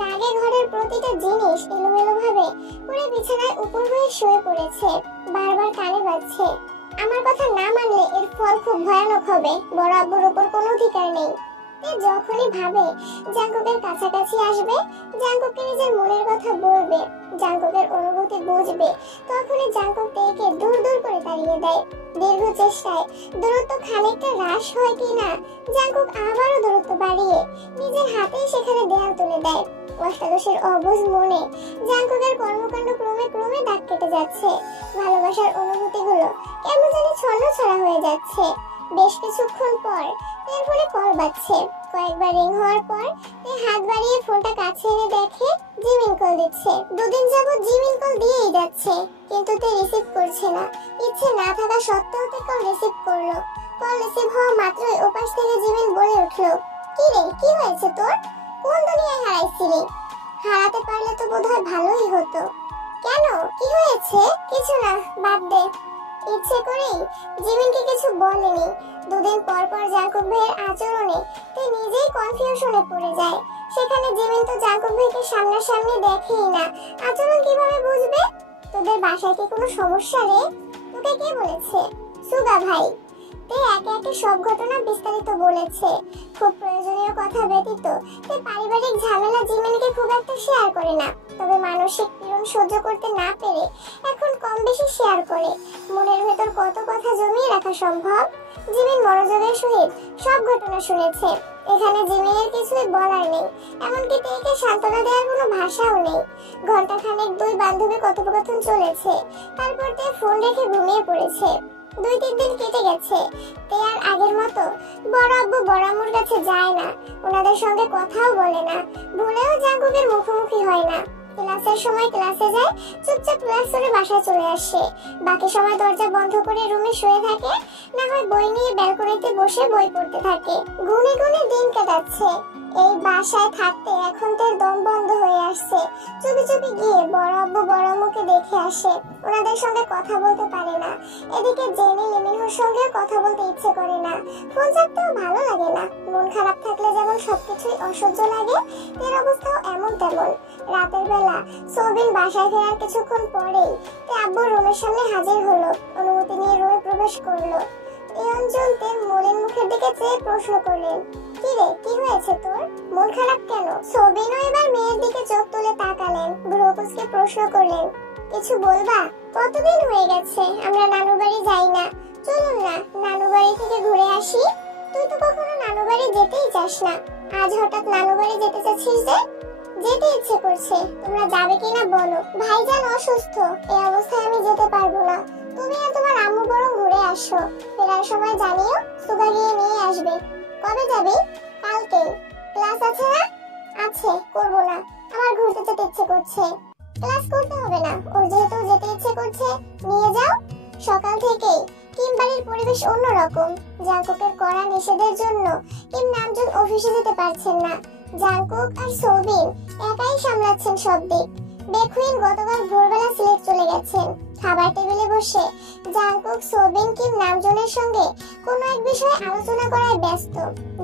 রাগে ঘরের প্রতিটা জিনিস এলোমেলো ভাবে পুরো বিছানায় উপর হয়ে শুয়ে পড়েছে। বারবার কানে বাজছে, আমার কথা না মানলে এর ফল খুব ভয়ানক হবে। বড় আব্বুর উপর কোনো অধিকার নেই। যখনই ভাবে জাঙ্কুকের কাছাকাছি আসবে, জাঙ্কুককে নিজের মনের কথা বলবে, জাঙ্কুকের অনুভূতি বুঝবে, তখনই জাঙ্কুক তেকে দূর দূর করে তাড়িয়ে দেয়। দীর্ঘ চেষ্টায় দূরত্ব খানিকটা হ্রাস হয় কিনা, জাঙ্কুক আবারও দূরত্ব বাড়িয়ে নিজের হাতেই সেখানে দেয়াল তুলে দেয়। অষ্টাদশের অবুঝ মনে জাঙ্কুকের কর্মকাণ্ড ক্রমে ক্রমে দাগ কেটে যাচ্ছে। ভালোবাসার অনুভূতিগুলো কেমন জানি ছন্নছাড়া হয়ে যাচ্ছে। বেশ কিছুক্ষণ পর এর ফোনে কল বাজছে। কয়েকবার রিং হওয়ার পর তে হাত বাড়িয়ে ফোনটা কাছে এনে দেখে জিমিন কল দিচ্ছে। দুদিন যাবত জিমিন কল দিয়েই যাচ্ছে, কিন্তু তে রিসিভ করছে না। ইচ্ছে না থাকা সত্ত্বেও তে কল রিসিভ করলো। কল রিসিভ হওয়া মাত্রই ওপাশ থেকে জিমিন বলে উঠলো, কি রে, কি হয়েছে তোর? কোন দুনিয়ায় হারাইছিলি? হারাতে পারলে তো বোধহয় ভালোই হতো। কেন, কি হয়েছে? কিছু না, বাদ দে। ইচ্ছে করেই জিমিনকে কিছু বলেনি। দুদিন পর পর জাঙ্কুক ভাইয়ের আচরণে তে নিজেই কনফিউশনে পড়ে যায়। সেখানে জিমিন তো জাঙ্কুক ভাইকে সামনাসামনি দেখেই না, আচরণ কিভাবে বুঝবে? তোদের বাসায় কি কোনো সমস্যা রে? তোকে কে বলেছে? সুগা ভাই। তে একে একে সব ঘটনা বিস্তারিত বলেছে। খুব প্রয়োজনীয় কথা ব্যতীত তে পারিবারিক ঝামেলা জিমিনকে খুব একটা শেয়ার করে না, তবে মানসিক পীড়ন সহ্য করতে না পেরে এখন কম বেশি শেয়ার করে। মনের ভেতর কত কথা জমিয়ে রাখা সম্ভব? জিমিন মনোযোগের সহিত সব ঘটনা শুনেছে। এখানে জিমিনের কিছুই বলার নেই, এমনকি তেকে সান্ত্বনা দেওয়ার কোনো ভাষাও নেই। ঘন্টাখানেক দুই বান্ধবী কথোপকথন চলেছে, তারপর তে ফোন রেখে ঘুমিয়ে পড়েছে। 2-3 দিন কেটে গেছে। তে আর আগের মতো বড় আব্বু বড় আম্মুর কাছে যায় না, ওনাদের সঙ্গে কথাও বলে না, ভুলেও জাঙ্কুকের মুখোমুখি হয় না। ক্লাসের সময় ক্লাসে যায়, চুপচাপ ক্লাস করে বাসায় চলে আসে। বাকি সময় দরজা বন্ধ করে রুমে শুয়ে থাকে, না হয় বই নিয়ে ব্যালকনিতে বসে বই পড়তে থাকে। গুনে গুনে দিন কাটাচ্ছে। এই বাসায় থাকতে এখন তার দম বন্ধ হয়ে আসছে। চুপি চুপি গিয়ে বড় আব্বু বড় আম্মুকে দেখে আসে, ওনাদের সঙ্গে কথা বলতে পারে না। এদিকে জেনে লিমিনহর সঙ্গে কথা বলতে ইচ্ছে করে না, ফোন চাপতেও ভালো লাগে না। মন খারাপ থাকলে যেমন সবকিছুই অসহ্য লাগে, এর অবস্থাও এমন তেমন। রাতের বেলা সোবিন বাসায় ফেরার কিছুক্ষণ পরেই তে আব্বুর রুমের সামনে হাজির হলো। অনুমতি নিয়ে রুমে প্রবেশ করলো। নিয়ন্ত্রণ তের মলিন মুখের দিকে চেয়ে প্রশ্ন করলেন, কি রে, কি হয়েছে তোর? মন খারাপ কেন? সোবিনও এবার মেয়ের দিকে চোখ তুলে তাকালেন, ভ্রুকুচকে প্রশ্ন করলেন, কিছু বলবা? কতদিন হয়ে গেছে আমরা নানু বাড়ি যাই না, চলুন না নানু বাড়ি থেকে ঘুরে আসি। তুই তো কখনো নানু বাড়ি যেতেই চাস না, আজ হঠাৎ নানু বাড়ি যেতে চাচ্ছিস যে? যেতে ইচ্ছে করছে, তোমরা যাবে কিনা বলো। ভাইজান অসুস্থ, এই অবস্থায় আমি যেতে পারবো না। তুমি আর তোমার আম্মু বরং ঘুরে আসো। ফেরার সময় জানিও, সুগা গিয়ে নিয়ে আসবে। কবে যাবি? কালকে। ক্লাস আছে না? আছে, করবো না, আমার ঘুরতে যেতে ইচ্ছে করছে। ক্লাস করতে হবে না, ওর যেহেতু যেতে ইচ্ছে করছে, নিয়ে যাও। সকাল থেকেই কিম বাড়ির পরিবেশ অন্যরকম। জাঙ্কুকের কড়া নিষেধের জন্য কিম নামজন অফিসে যেতে পারছেন না। জাঙ্কুক আর সোবিন একাই সামলাচ্ছেন সব দিক। বেকুইন গতকাল ভোরবেলা সিলেট চলে গেছেন। খাবার টেবিলে বসে জাঙ্কুক সোবিন কিম নামজনের সঙ্গে কোনো এক বিষয়ে আলোচনা করায় ব্যস্ত।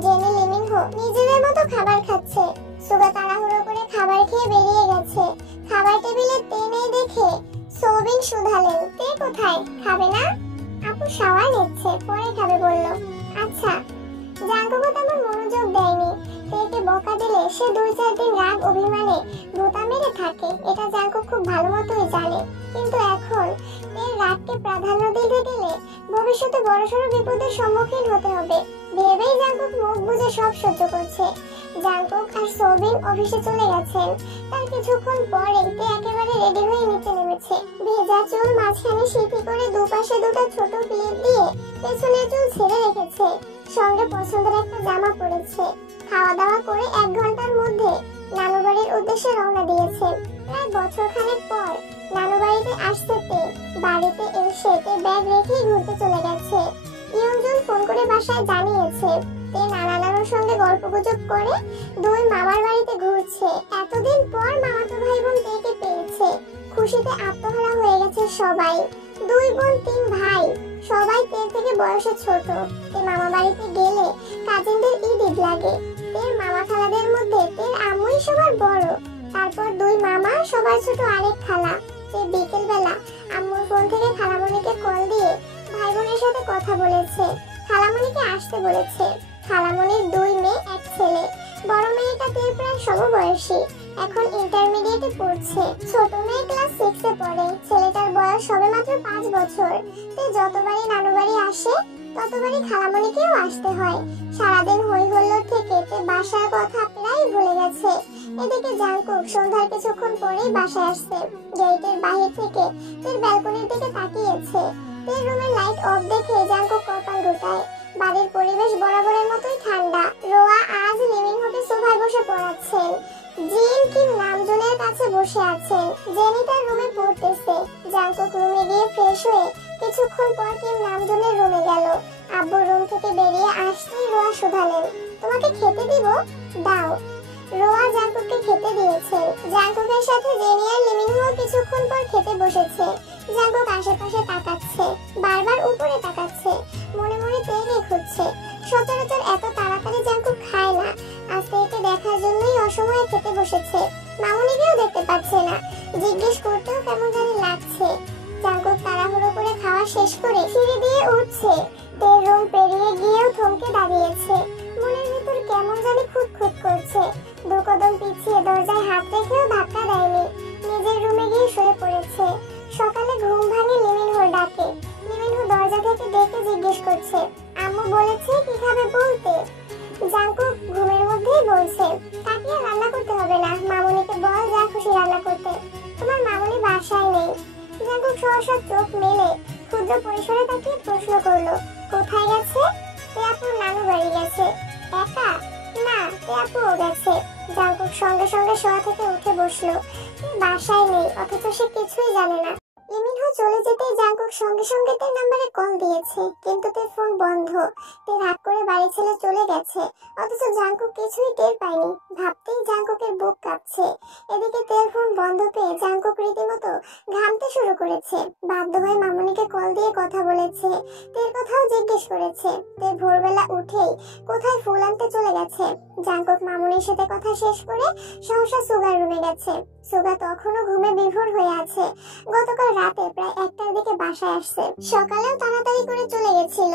জেনে লিমিনহো নিজেদের মতো খাবার খাচ্ছে। সুগা তাড়াহুড়ো করে খাবার খেয়ে বেরিয়ে গেছে। খাবার টেবিলে তে নেই দেখে সোবিন শুধালেন, তে কোথায়? খাবে না? আপু শাওয়ার নিচ্ছে, পরে খাবে বলল। আচ্ছা। জাঙ্কুকও তেমন মনোযোগ দেয়নি। তেকে বকা দিলে সে 2-4 দিন রাগ অভিমানে ভোতা মেরে থাকে, এটা জাঙ্কুক খুব ভালো মতোই জানে। কিন্তু এখন এর রাগকে প্রাধান্য দিতে গেলে ভবিষ্যতে বড়সড় বিপদের সম্মুখীন হতে হবে ভেবেই জাঙ্কুক মুখ বুজে সব সহ্য করছে। জাঙ্কুক আর সোবিন অফিসে চলে গেছেন। তার কিছুক্ষণ পরেই তে একেবারে রেডি হয়ে নিচে নেমেছে। ভেজা চুল মাঝখানে সিঁথি করে দুপাশে দুটো ছোট ক্লিপ দিয়ে পেছনের চুল ছেড়ে রেখেছে। সঙ্গে পছন্দের একটা জামা পরেছে। খাওয়া দাওয়া করে 1 ঘন্টার মধ্যে নানু বাড়ির উদ্দেশ্যে রওনা দিয়েছে। প্রায় বছরখানেক পর নানু বাড়িতে আসতে তে বাড়িতে এসে তে ব্যাগ রেখেই ঘুরতে চলে গেছে। ইয়ংজুন ফোন করে বাসায় জানিয়েছে তে নানা নানুর সঙ্গে গল্পগুজব করে 2 মামার বাড়িতে ঘুরছে। এতদিন পর মামাতো ভাই বোন তেকে পেয়েছে। খুশিতে আত্মহারা হয়ে গেছে সবাই। 2 বোন 3 ভাই সবাই তের থেকে বয়সে ছোট। তে মামা বাড়িতে গেলে কাজিনদের ঈদ লাগে। তের মামা খালাদের মধ্যে তের আম্মুই সবার বড়। তারপর 2 মামা সবার ছোট আরেক খালা। তে বিকেল বেলা আম্মুর ফোন থেকে খালামণিকে কল দিয়ে ভাই বোনের সাথে কথা বলেছে। খালামণিকে আসতে বলেছে। খালামণির 2 মেয়ে 1 ছেলে। বড় মেয়েটা তের প্রায় সমবয়সী, এখন ইন্টারমিডিয়েটে পড়ছে। ছোট মেয়ে ক্লাস 6 এ পড়ে। ছেলেটার বয়স সবেমাত্র 5 বছর। তে যতবারই নানু বাড়ি আসে ততবারই খালামণিকেও আসতে হয়। সারাদিন হই হুল্লোড় থেকে তে বাসার কথা প্রায় ভুলে গেছে। এদিকে জাঙ্কুক সন্ধ্যার কিছুক্ষণ পরেই বাসায় আসছে। গেটের বাহির থেকে তের ব্যালকনির দিকে তাকিয়েছে। তের রুমের লাইট অফ দেখে জাঙ্কুক কপাল গোটায়। বাড়ির পরিবেশ বরাবরের মতোই ঠান্ডা। রোয়া আজ লিমিনহোকে সোফায় বসে পড়াচ্ছেন। জিন কিম নামজনের কাছে বসে আছেন। জেনি তার রুমে পড়তেছে। জাঙ্কুক রুমে গিয়ে ফ্রেশ হয়ে কিছুক্ষণ পর কিম নামজনের রুমে গেল। আব্বু রুম থেকে বেরিয়ে আসতেই রোয়া শুধালেন, তোমাকে খেতে দিব? দাও। রোয়া জাঙ্কুককে খেতে দিয়েছে। জাঙ্কুকের সাথে জেনি আর লিমিনহো কিছুক্ষণ পর খেতে বসেছে। জাঙ্কুক আশেপাশে তাকাচ্ছে, বারবার উপরে তাকাচ্ছে, মনে মনে তেকে খুঁজছে। সচরাচর এত তাড়াতাড়ি জাঙ্কুক খায় না। আজ তেকে দেখার জন্যই অসময়ে খেতে বসেছে। মামুনিকেও দেখতে পাচ্ছে না। জিজ্ঞেস করতেও কেমন জানি লাগছে। জাঙ্কুক তাড়াহুড়ো করে খাওয়া শেষ করে সিঁড়ি দিয়ে উঠছে। তের রুম পেরিয়ে গিয়েও থমকে দাঁড়িয়েছে। মনের ভিতর কেমন জানি খুঁতখুত করছে। 2 কদম পিছিয়ে দরজায় হাত রেখেও ধাক্কা দেয়নি। নিজের রুমে গিয়ে শুয়ে পড়েছে। সকালে ঘুম ভাঙে লিমিনহোর ডাকে। লিমিনহো দরজা থেকে ডেকে জিজ্ঞেস করছে, আম্মু বলেছে কি খাবে বলতে? জাঙ্কুক ঘুমের মধ্যেই বলছে, কাকিয়া রান্না করতে হবে না, মামুনিকে বল যা খুশি রান্না করতে। তোমার মামুনি বাসায় নেই। জাঙ্কুক সহসা চোখ মেলে ক্ষুদ্র পরিসরে তাকিয়ে প্রশ্ন করলো, কোথায় গেছে? তে আপু নানু বাড়ি গেছে। একা? না, তে আপুও গেছে। জাঙ্কুক সঙ্গে সঙ্গে শোয়া থেকে উঠে বসলো। বাসায় নেই, অথচ সে কিছুই জানে না। লিমিনহো চলে যেতে জাঙ্কুক সঙ্গে সঙ্গে তের নম্বরে কল দিয়েছে, কিন্তু তের ফোন বন্ধ। তে রাগ করে বাড়ি ছেড়ে চলে গেছে, অথচ জাঙ্কুক কিছুই টের পায়নি। ভাবতেই জাঙ্কুকের বুক কাঁপছে। এদিকে তের ফোন বন্ধ পেয়ে জাঙ্কুক রীতিমতো ঘামতে শুরু করেছে। বাধ্য হয়ে মামুনিকে কল দিয়ে কথা বলেছে। তের কথাও জিজ্ঞেস করেছে। তে ভোরবেলা উঠেই কোথায় ফুল আনতে চলে গেছে। জাঙ্কুক মামুনির সাথে কথা শেষ করে সহসা সুগার রুমে গেছে। সুগা তখনও ঘুমে বিভোর হয়ে আছে। গতকাল রাতে প্রায় 1টার দিকে বাসায় আসছে। সকালেও তাড়াতাড়ি করে চলে গেছিল।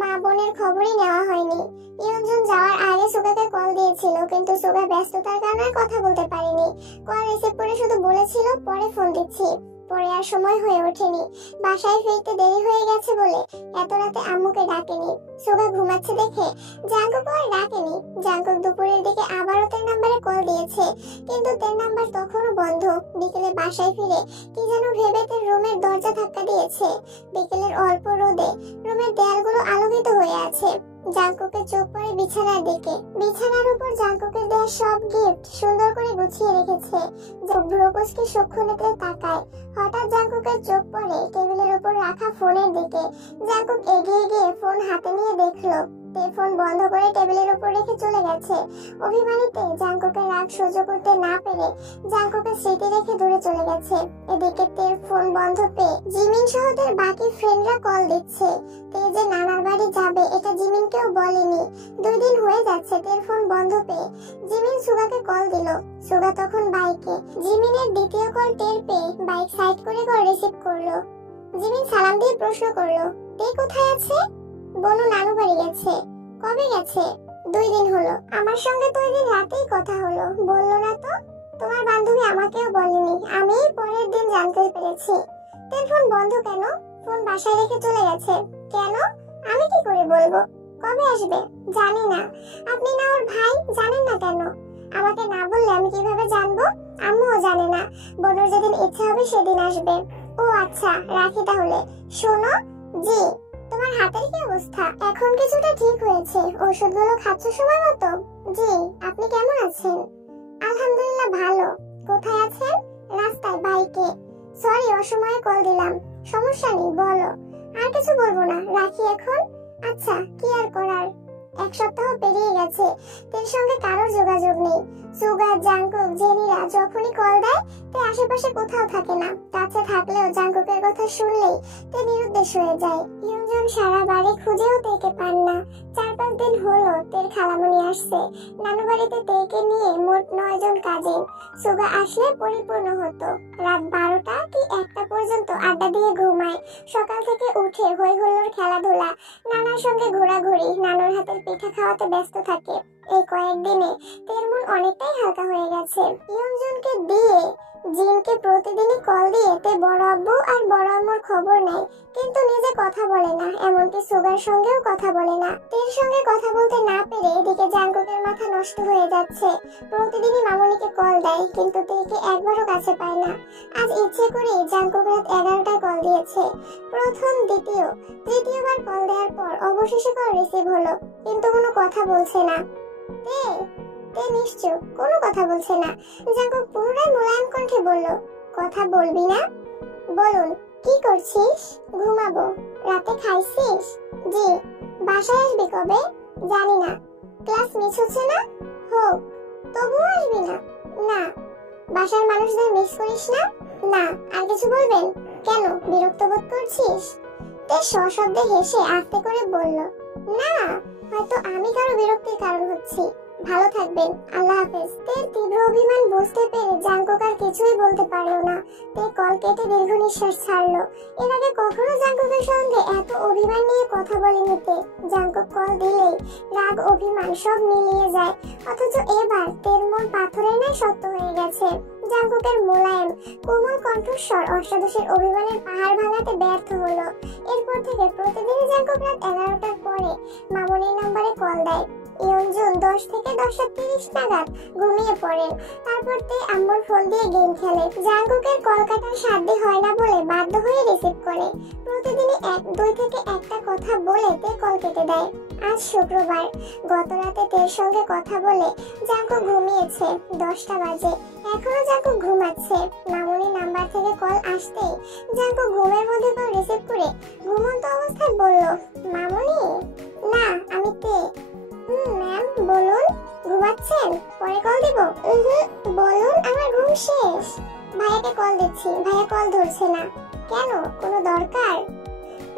মা বোনের খবরই নেওয়া হয়নি। ইয়ঞ্জন যাওয়ার আগে সুগাকে কল দিয়েছিল, কিন্তু সুগা ব্যস্ততার কারণে কথা বলতে পারেনি। কল রিসিভ করে শুধু বলেছিল পরে ফোন দিচ্ছি। পরে আর সময় হয়ে ওঠেনি। বাসায় ফিরতে দেরি হয়ে গেছে বলে এত রাতে আম্মুকে ডাকেনি। সুগা ঘুমাচ্ছে দেখে জাঙ্কুক আর ডাকেনি। জাঙ্কুক দুপুরের দিকে আবারও তের নাম্বারে কল দিয়েছে, কিন্তু তের নাম্বার তখনও বন্ধ। বিকেলে বাসায় ফিরে কি যেন ভেবে তের রুমের দরজা ধাক্কা দিয়েছে। বিকেলের অল্প রোদে রুমের দেয়ালগুলো আলোকিত হয়ে আছে। জাঙ্কুকের চোখ পড়ে বিছানার দিকে। বিছানার উপর জাঙ্কুকের দেওয়া সব গিফট সুন্দর করে গুছিয়ে রেখেছে। ভ্রুকুচকে সূক্ষ্ম নেত্রে তাকায়। হঠাৎ জাঙ্কুকের চোখ পড়ে টেবিলের উপর রাখা ফোনের দিকে। জাঙ্কুক এগিয়ে গিয়ে ফোন হাতে নিয়ে দেখলো তে ফোন বন্ধ করে টেবিলের উপর রেখে চলে গেছে। অভিমানীতে জাঙ্কুকের রাগ সহ্য করতে না পেরে জাঙ্কুকের স্মৃতি রেখে দূরে চলে গেছে। এদিকে তের ফোন বন্ধ পেয়ে জিমিন সহ তের বাকি ফ্রেন্ডরা কল দিচ্ছে। তে যে নানার বাড়ি যাবে এটা জিমিনকেও বলেনি। 2 দিন হয়ে যাচ্ছে তের ফোন বন্ধ পেয়ে। জিমিন সুগাকে কল দিল। সুগা তখন বাইকে। জিমিনের দ্বিতীয় কল টের পেয়ে বাইক সাইড করে কল রিসিভ করলো। জিমিন সালাম দিয়ে প্রশ্ন করলো, তে কোথায় আছে? বনু নানু বাড়ি গেছে। কবে গেছে? 2 দিন হলো। আমার সঙ্গে তো ওই দিন রাতেই কথা হলো, বললো না তো? তোমার বান্ধবী আমাকেও বলেনি, আমি পরের দিন জানতে পেরেছি। তের ফোন বন্ধ কেন? ফোন বাসায় রেখে চলে গেছে। কেন? আমি কি করে বলবো? কবে আসবে? জানি না। আপনি না ওর ভাই, জানেন না কেন? আমাকে না বললে আমি কিভাবে জানবো? আম্মুও জানে না। বোনের যেদিন ইচ্ছা হবে সেদিন আসবে। ও আচ্ছা, রাখি তাহলে। শোনো। জি। তোমার হাতের কি অবস্থা? এখন কিছুটা ঠিক হয়েছে। ওষুধগুলো খাচ্ছ সময় মতো? জি। আপনি কেমন আছেন? আলহামদুলিল্লাহ ভালো। কোথায় আছেন? রাস্তায়, বাইকে। সরি অসময়ে কল দিলাম। সমস্যা নেই, বলো। আর কিছু বলবো না, রাখি এখন। আচ্ছা, কি আর করার। এক সপ্তাহ পেরিয়ে গেছে, তের সঙ্গে কারোর যোগাযোগ নেই। সুগা, জাংকুক, জেনিরা যখনই কল দেয় তে আশেপাশে কোথাও থাকে না। কাছে থাকলেও জাংকুকের কথা শুনলেই তে নিরুদ্দেশ হয়ে যায়। ইয়ুনজন সারা বাড়ি খুঁজেও তেকে পান না। 4-5 দিন হলো তের খালামণি আসছে। নানু বাড়িতে তেকে নিয়ে মোট 9 জন কাজিন। সুগা আসলে পরিপূর্ণ হতো। রাত 12টা কি 1টা পর্যন্ত আড্ডা দিয়ে ঘুমায়। সকাল থেকে উঠে হই হুল্লোড়, খেলাধুলা, নানার সঙ্গে ঘোরাঘুরি, নানুর হাতের পিঠা খাওয়াতে ব্যস্ত থাকে। এই কয়েকদিনে তের মন অনেকটাই হালকা হয়ে গেছে। ইয়ুনজনকে দিয়ে জিনকে প্রতিদিনই কল দিয়ে তে বড় আব্বু আর বড় আম্মুর খবর নেয়, কিন্তু নিজে কথা বলে না। এমনকি সুগার সঙ্গেও কথা বলে না। তের সঙ্গে কথা বলতে না পেরে এদিকে জাংকুকের মাথা নষ্ট হয়ে যাচ্ছে। প্রতিদিনই মামুনিকে কল দেয়, কিন্তু তেকে একবারও কাছে পায় না। আজ ইচ্ছে করে জাংকুক রাত 11টায় কল দিয়েছে। প্রথম, দ্বিতীয়, তৃতীয়বার কল দেওয়ার পর অবশেষে কল রিসিভ হলো, কিন্তু কোনো কথা বলছে না। তে নিশ্চুপ, কোনো কথা বলছে না। জাংকুক পুনরায় মোলায়েম কণ্ঠে বলল, কথা বলবি না? বলুন। কি করছিস? ঘুমাবো। রাতে খাইছিস? জি। বাসায় আসবি কবে? জানি না। ক্লাস মিস হচ্ছে না? হোক। তবুও আসবি না? না। বাসার মানুষদের মিস করিস না? না। আর কিছু বলবেন? কেন, বিরক্ত বোধ করছিস? তে সশব্দে হেসে আস্তে করে বলল, না, হয়তো আমি কারো বিরক্তির কারণ হচ্ছি। ভালো থাকবেন, আল্লাহ হাফেজ। তের তীব্র অভিমান বুঝতে পেরে জাংকুক আর কিছুই বলতে পারলো না। তে কল কেটে দীর্ঘ নিঃশ্বাস ছাড়লো। এর আগে কখনো জাংকুকের সঙ্গে এত অভিমান নিয়ে কথা বলেনি তে। জাংকুক কল দিলেই রাগ, অভিমান সব মিলিয়ে যায়। অথচ এবার তের মন পাথরের ন্যায় শক্ত হয়ে গেছে। জাংকুকের মোলায়েম কোমল কণ্ঠস্বর অষ্টাদশের অভিমানের পাহাড় ভাঙাতে ব্যর্থ হলো। এরপর থেকে প্রতিদিনই জাংকুক রাত 11টার পরে মামুনির নম্বরে কল দেয়। ইয়ুনজন 10 থেকে 10:30 নাগাদ ঘুমিয়ে পড়েন। তারপর তে আম্মুর ফোন দিয়ে গেম খেলে। জাংকুকের কল কাটার সাধ্য হয় না বলে বাধ্য হয়ে রিসিভ করে। প্রতিদিনই 2 থেকে 1টা কথা বলে তে কল কেটে দেয়। আজ শুক্রবার। গত রাতে তের সঙ্গে কথা বলে জাংকুক ঘুমিয়েছে। 10টা বাজে। এখনো জাংকুক ঘুমাচ্ছে। মামুনি নাম্বার থেকে কল আসতেই জাংকুক ঘুমের মধ্যে কল রিসিভ করে ঘুমন্ত অবস্থায় বলল, মামুনি? না, আমি তে। ম্যাম, বলুন। ঘুমাচ্ছেন? পরে কল দিব? বলুন, আমার ঘুম শেষ। ভাইয়াকে কল দিচ্ছি, ভাইয়া কল ধরছে না। কেন, কোনো দরকার?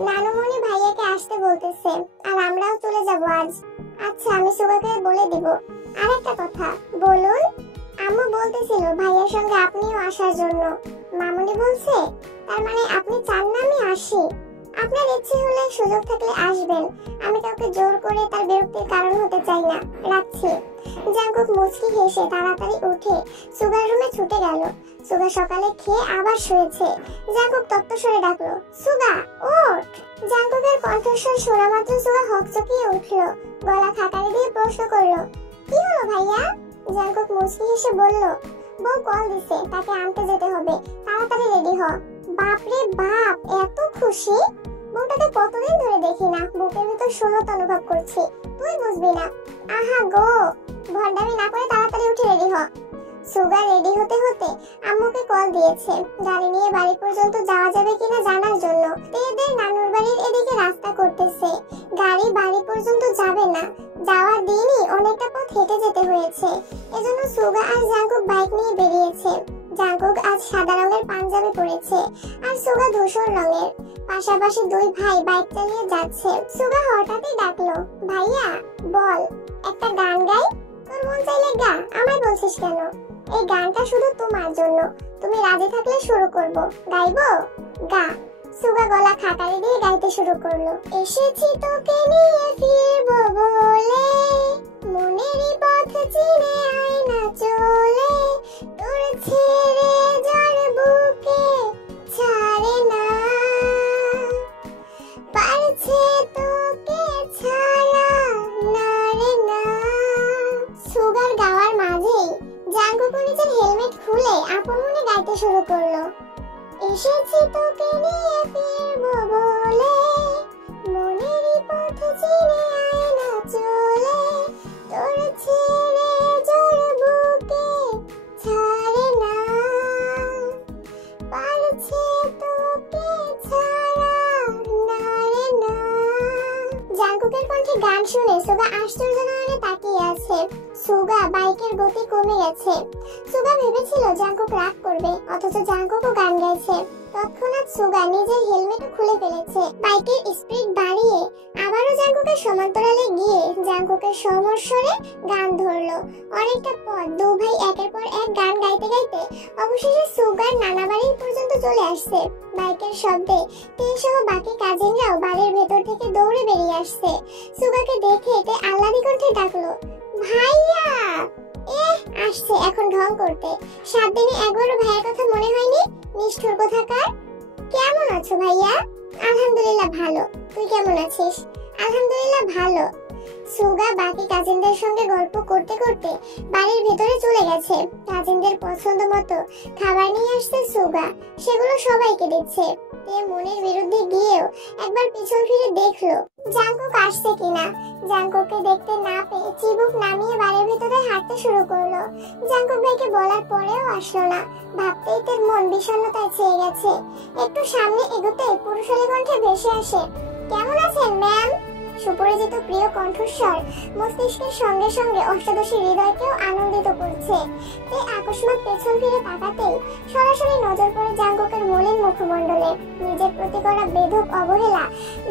নানুমণি ভাইয়াকে আসতে বলতেছে, আর আমরাও চলে যাব আজ। আচ্ছা, আমি সুগাকে বলে দিব। আর একটা কথা। বলুন। আম্মু বলতেছিল ভাইয়ার সঙ্গে আপনিও আসার জন্য। মামুনি বলছে, তার মানে আপনি চান না আমি আসি? আপনার ইচ্ছে হলে, সুযোগ থাকলে আসবেন। আমি কাউকে জোর করে তার বিরক্তির কারণ হতে চাই না। রাখছি। জাংকুক মুচকি হেসে তাড়াতাড়ি উঠে সুগার রুমে ছুটে গেল। সুগা সকালে খেয়ে আবার শুয়েছে। জাংকুক তপ্তস্বরে ডাকলো, সুগা, ওঠ। জাংকুকের কণ্ঠস্বর শোনা মাত্র সুগা হকচকিয়ে উঠলো। গলা খাকারি দিয়ে প্রশ্ন করলো, কি হলো ভাইয়া? জাংকুক মুচকি হেসে বলল, বউ কল দিছে, তাকে আনতে যেতে হবে। তাড়াতাড়ি রেডি হ। বাপরে বাপ, এত খুশি! বউটাকে কতদিন ধরে দেখি না। বুকের ভিতর শূন্যতা অনুভব করছি। তুই বুঝবি না। আহা গো, ভন্ডামি না করে তাড়াতাড়ি উঠে রেডি হ। সুগা রেডি হতে হতে আম্মুকে কল দিয়েছে গাড়ি নিয়ে বাড়ি পর্যন্ত যাওয়া যাবে কিনা জানার জন্য। এদের নানুর বাড়ির এদিকে রাস্তা করতেছে। গাড়ি বাড়ি পর্যন্ত যাবে না। যাওয়ার দিনই অনেকটা পথ হেঁটে যেতে হয়েছে। এজন্য সুগা আর জাংকুক বাইক নিয়ে বেরিয়েছে। জাংকুক আজ সাদা রঙের পাঞ্জাবি পরেছে আর সুগা ধূসর রঙের। পাশাপাশি দুই ভাই বাইক চালিয়ে যাচ্ছে। সুগা হঠাৎই ডাকলো, ভাইয়া বল, একটা গান গাই। তোর মন চাইলে গা, আমায় বলছিস কেন? এই গানটা শুধু তোমার জন্য। তুমি রাজি থাকলে শুরু করব। গাইবো? গা। সুগা গলা খাকারি দিয়ে গাইতে শুরু করলো, এসেছি তোকে নিয়ে ফিরবো বলে, মনেরই পথ চিনে আয় না চলে, তোর ছেড়ে যার বুকে ছাড়ে না। জাঙ্কুক নিজের হেলমেট খুলে আপন মনে গাইতে শুরু করলো। এসেছি তোকে নিয়ে ফিরবো বলে, মনেরই পথ চিনে আয় না চলে, তোর ছেড়ে জোর বুকে ছাড়ে না, পারছে তোকে ছাড়া না রে না। জাঙ্কুকের কণ্ঠে গান শুনে সুগা আশ্চর্য নয়নে তাকিয়ে আছে। সুগা বাইকের গতি কমে গেছে। সুগা ভেবেছিল জাঙ্কুক রাগ করবে, অথচ জাঙ্কুকও গান গাইছে। তৎক্ষণাৎ সুগা নিজের হেলমেট খুলে ফেলেছে। বাইকের স্পিড বাড়িয়ে আবারও জাঙ্কুকের সমান্তরালে গিয়ে জাঙ্কুকের সমস্বরে গান ধরলো। অনেকটা পথ দু ভাই একের পর এক গান গাইতে গাইতে অবশেষে সুগার নানা বাড়ির পর্যন্ত চলে আসছে। বাইকের শব্দে তে সহ বাকি কাজিনরাও বাড়ির ভেতর থেকে দৌড়ে বেরিয়ে আসছে। সুগাকে দেখে তে আহ্লাদি কণ্ঠে ডাকলো, ভাইয়া। আসছে এখন ঢং করতে। 7 দিনে একবারও ভাইয়ের কথা মনে হয়নি, নিষ্ঠুর কোথাকার। কেমন আছো ভাইয়া? আলহামদুলিল্লাহ ভালো। তুই কেমন আছিস? আলহামদুলিল্লাহ ভালো। সুগা বাকি কাজিনদের সঙ্গে গল্প করতে করতে বাড়ির ভেতরে চলে গেছে। কাজিনদের পছন্দ মতো খাবার নিয়ে আসছে সুগা, সেগুলো সবাইকে দিচ্ছে। তে মনের বিরুদ্ধে গিয়েও একবার পিছন ফিরে দেখলো জাঙ্কুক আসছে কিনা। জাঙ্কুককে দেখতে না পেয়ে চিবুক নামিয়ে বাড়ির ভেতরে হাঁটতে শুরু করলো। জাঙ্কুক ভাইকে বলার পরেও আসলো না। ভাবতেই তার মন বিষণ্ণতায় ছেয়ে গেছে। একটু সামনে এগোতে পুরুষালী কণ্ঠে ভেসে আসে, কেমন আছেন ম্যাম? সুপরিচিত প্রিয় কণ্ঠস্বর মস্তিষ্কের সঙ্গে সঙ্গে অষ্টাদশী হৃদয়কেও আনন্দিত করছে। তে আকস্মাৎ পেছন ফিরে তাকাতেই সরাসরি নজর পড়ে জাঙ্কুকের মলিন মুখমণ্ডলে। নিজের প্রতি করা বেধক অবহেলা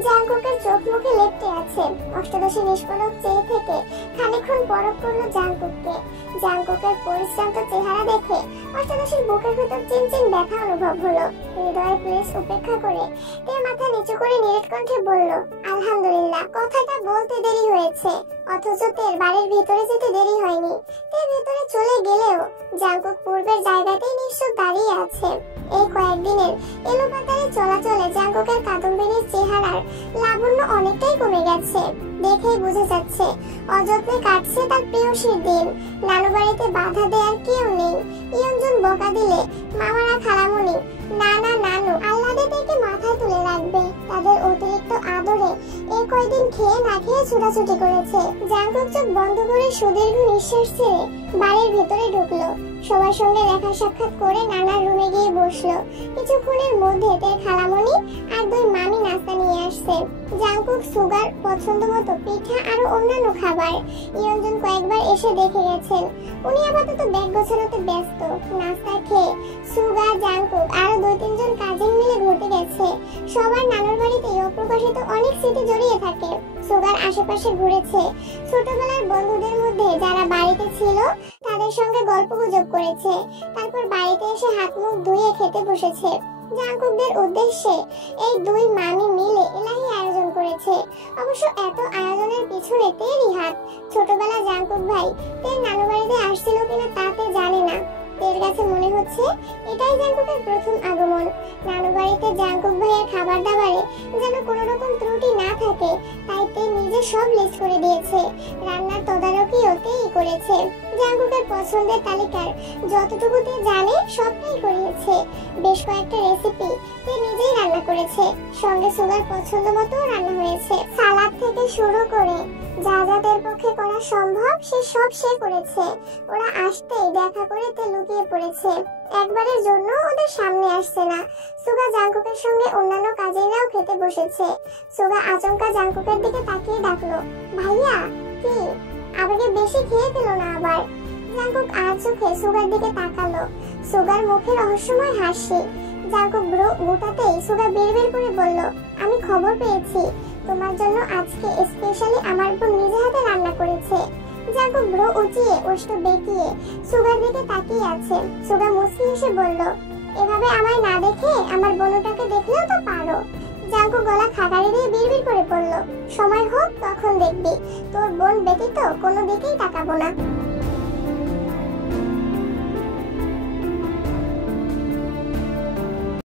জাঙ্কুকের চোখ মুখে লেপ্টে আছে। অষ্টাদশী নিষ্পলক চেয়ে থেকে খানিকক্ষণ পরখ করলো জাঙ্কুককে। জাঙ্কুকের পরিশ্রান্ত চেহারা দেখে অষ্টাদশীর বুকের ভেতর চিনচিন ব্যথা অনুভব হলো। হৃদয়ের প্লেস উপেক্ষা করে তে মাথা নিচু করে নিরেট কণ্ঠে বলল, আলহামদুলিল্লাহ। কথাটা বলতে দেরি হয়েছে, অথচ তের বাড়ির ভেতরে যেতে দেরি হয়নি। তে ভেতরে চলে গেলেও জাঙ্কুক পূর্বের জায়গাতেই নিশ্চুপ দাঁড়িয়ে আছে। এই কয়েকদিনের এলোপাতাড়ি চলাচলে জাঙ্কুকের কাদম্বিনীর চেহারার লাবণ্য অনেকটাই কমে গেছে। দেখেই বোঝা যাচ্ছে অযত্নে কাটছে তার প্রেয়সীর দিন। নানু বাড়িতে বাধা দেওয়ার কেউ নেই। ইয়ঞ্জন বকা দিলে মামারা খালামণি নানা নানু আহ্লাদে থেকে মাথায় তুলে রাখবে। তাদের অতিরিক্ত আদরে এই কয়দিন খেয়ে না খেয়ে ছুটাছুটি করেছে। জাঙ্কুক চোখ বন্ধ করে সুদীর্ঘ নিঃশ্বাস ছেড়ে বাড়ির ভেতরে ঢুকলো। সবার সঙ্গে দেখা সাক্ষাৎ করে নানার রুমে গিয়ে বসলো। কিছুক্ষণের মধ্যে তের খালামণি আর 2 মামি নাস্তা নিয়ে আসছে। জাঙ্কুক সুগার পছন্দ মতো পিঠা আর অন্যান্য খাবার। ইয়ঞ্জন কয়েকবার এসে দেখে গেছেন। উনি আপাতত ব্যাগ গোছানোতে ব্যস্ত। নাস্তা খেয়ে সুগা, জাঙ্কুক আর 2-3 জন কাজিন মিলে ঘুরতে গেছে। সবার নানুর বাড়িতে অপ্রকাশিত অনেক স্মৃতি জড়িয়ে থাকে। সুগার আশেপাশে ঘুরেছে। ছোটবেলার বন্ধুদের মধ্যে যারা বাড়িতে ছিল তাদের সঙ্গে গল্পগুজব করেছে। তারপর বাড়িতে এসে হাত মুখ ধুয়ে খেতে বসেছে। জাঙ্কুকদের উদ্দেশ্যে এই 2 মামি মিলে এলাহি আয়োজন করেছে। অবশ্য এত আয়োজনের পিছনে তেরই হাত। ছোটবেলা জাঙ্কুক ভাই তের নানু বাড়িতে আসছিল কিনা তাতে জানে না। তের কাছে মনে হচ্ছে এটাই জাঙ্কুকের প্রথম আগমন। নানু বাড়িতে জাঙ্কুক ভাইয়ের খাবার দাবারে যেন কোনো রকম ত্রুটি না থাকে, তাই তে নিজে সব লিস্ট করে দিয়েছে। রান্নার তদারকিও তেই করেছে। জাঙ্কুকের পছন্দের তালিকার যতটুকু তে জানে সবটাই করিয়েছে। বেশ কয়েকটা রেসিপি তে নিজেই রান্না করেছে। সঙ্গে সুগার পছন্দ মতো রান্না হয়েছে। সালাদ থেকে শুরু করে যা যাদের পক্ষে করা সম্ভব সে করেছে। ওরা আসতেই দেখা করে তে লুকিয়ে পড়েছে। একবারের জন্য ওদের সামনে আসছে না। সুগা জাঙ্কুকের সঙ্গে অন্যান্য কাজিনরাও খেতে বসেছে। সুগা আচমকা জাঙ্কুকের দিকে তাকিয়ে ডাকলো, ভাইয়া। কি আবেগে বেশি খেয়ে ফেলো না আবার? জাঙ্কুক আর চোখে সুগার দিকে তাকালো। সুগার মুখে রহস্যময় হাসি। জাঙ্কুক ব্রো গোটাতেই সুগা বিড়বিড় করে বলল, আমি খবর পেয়েছি তোমার জন্য আজকে স্পেশালি আমার বোন নিজে হাতে রান্না করেছে। জাঙ্কুক ব্রো উঁচিয়ে ওষ্ঠ বেঁকিয়ে সুগার দিকে তাকিয়ে আছে। সুগা মুচকি হেসে বলল, এভাবে আমায় না দেখে আমার বোনটাকে দেখলেও তো পারো। জাঙ্কুক গলা খাকারি দিয়ে বিড়বিড় করে বলল, সময় হোক তখন দেখবি, তোর বোন ব্যতীত কোনো দিকেই তাকাবো না।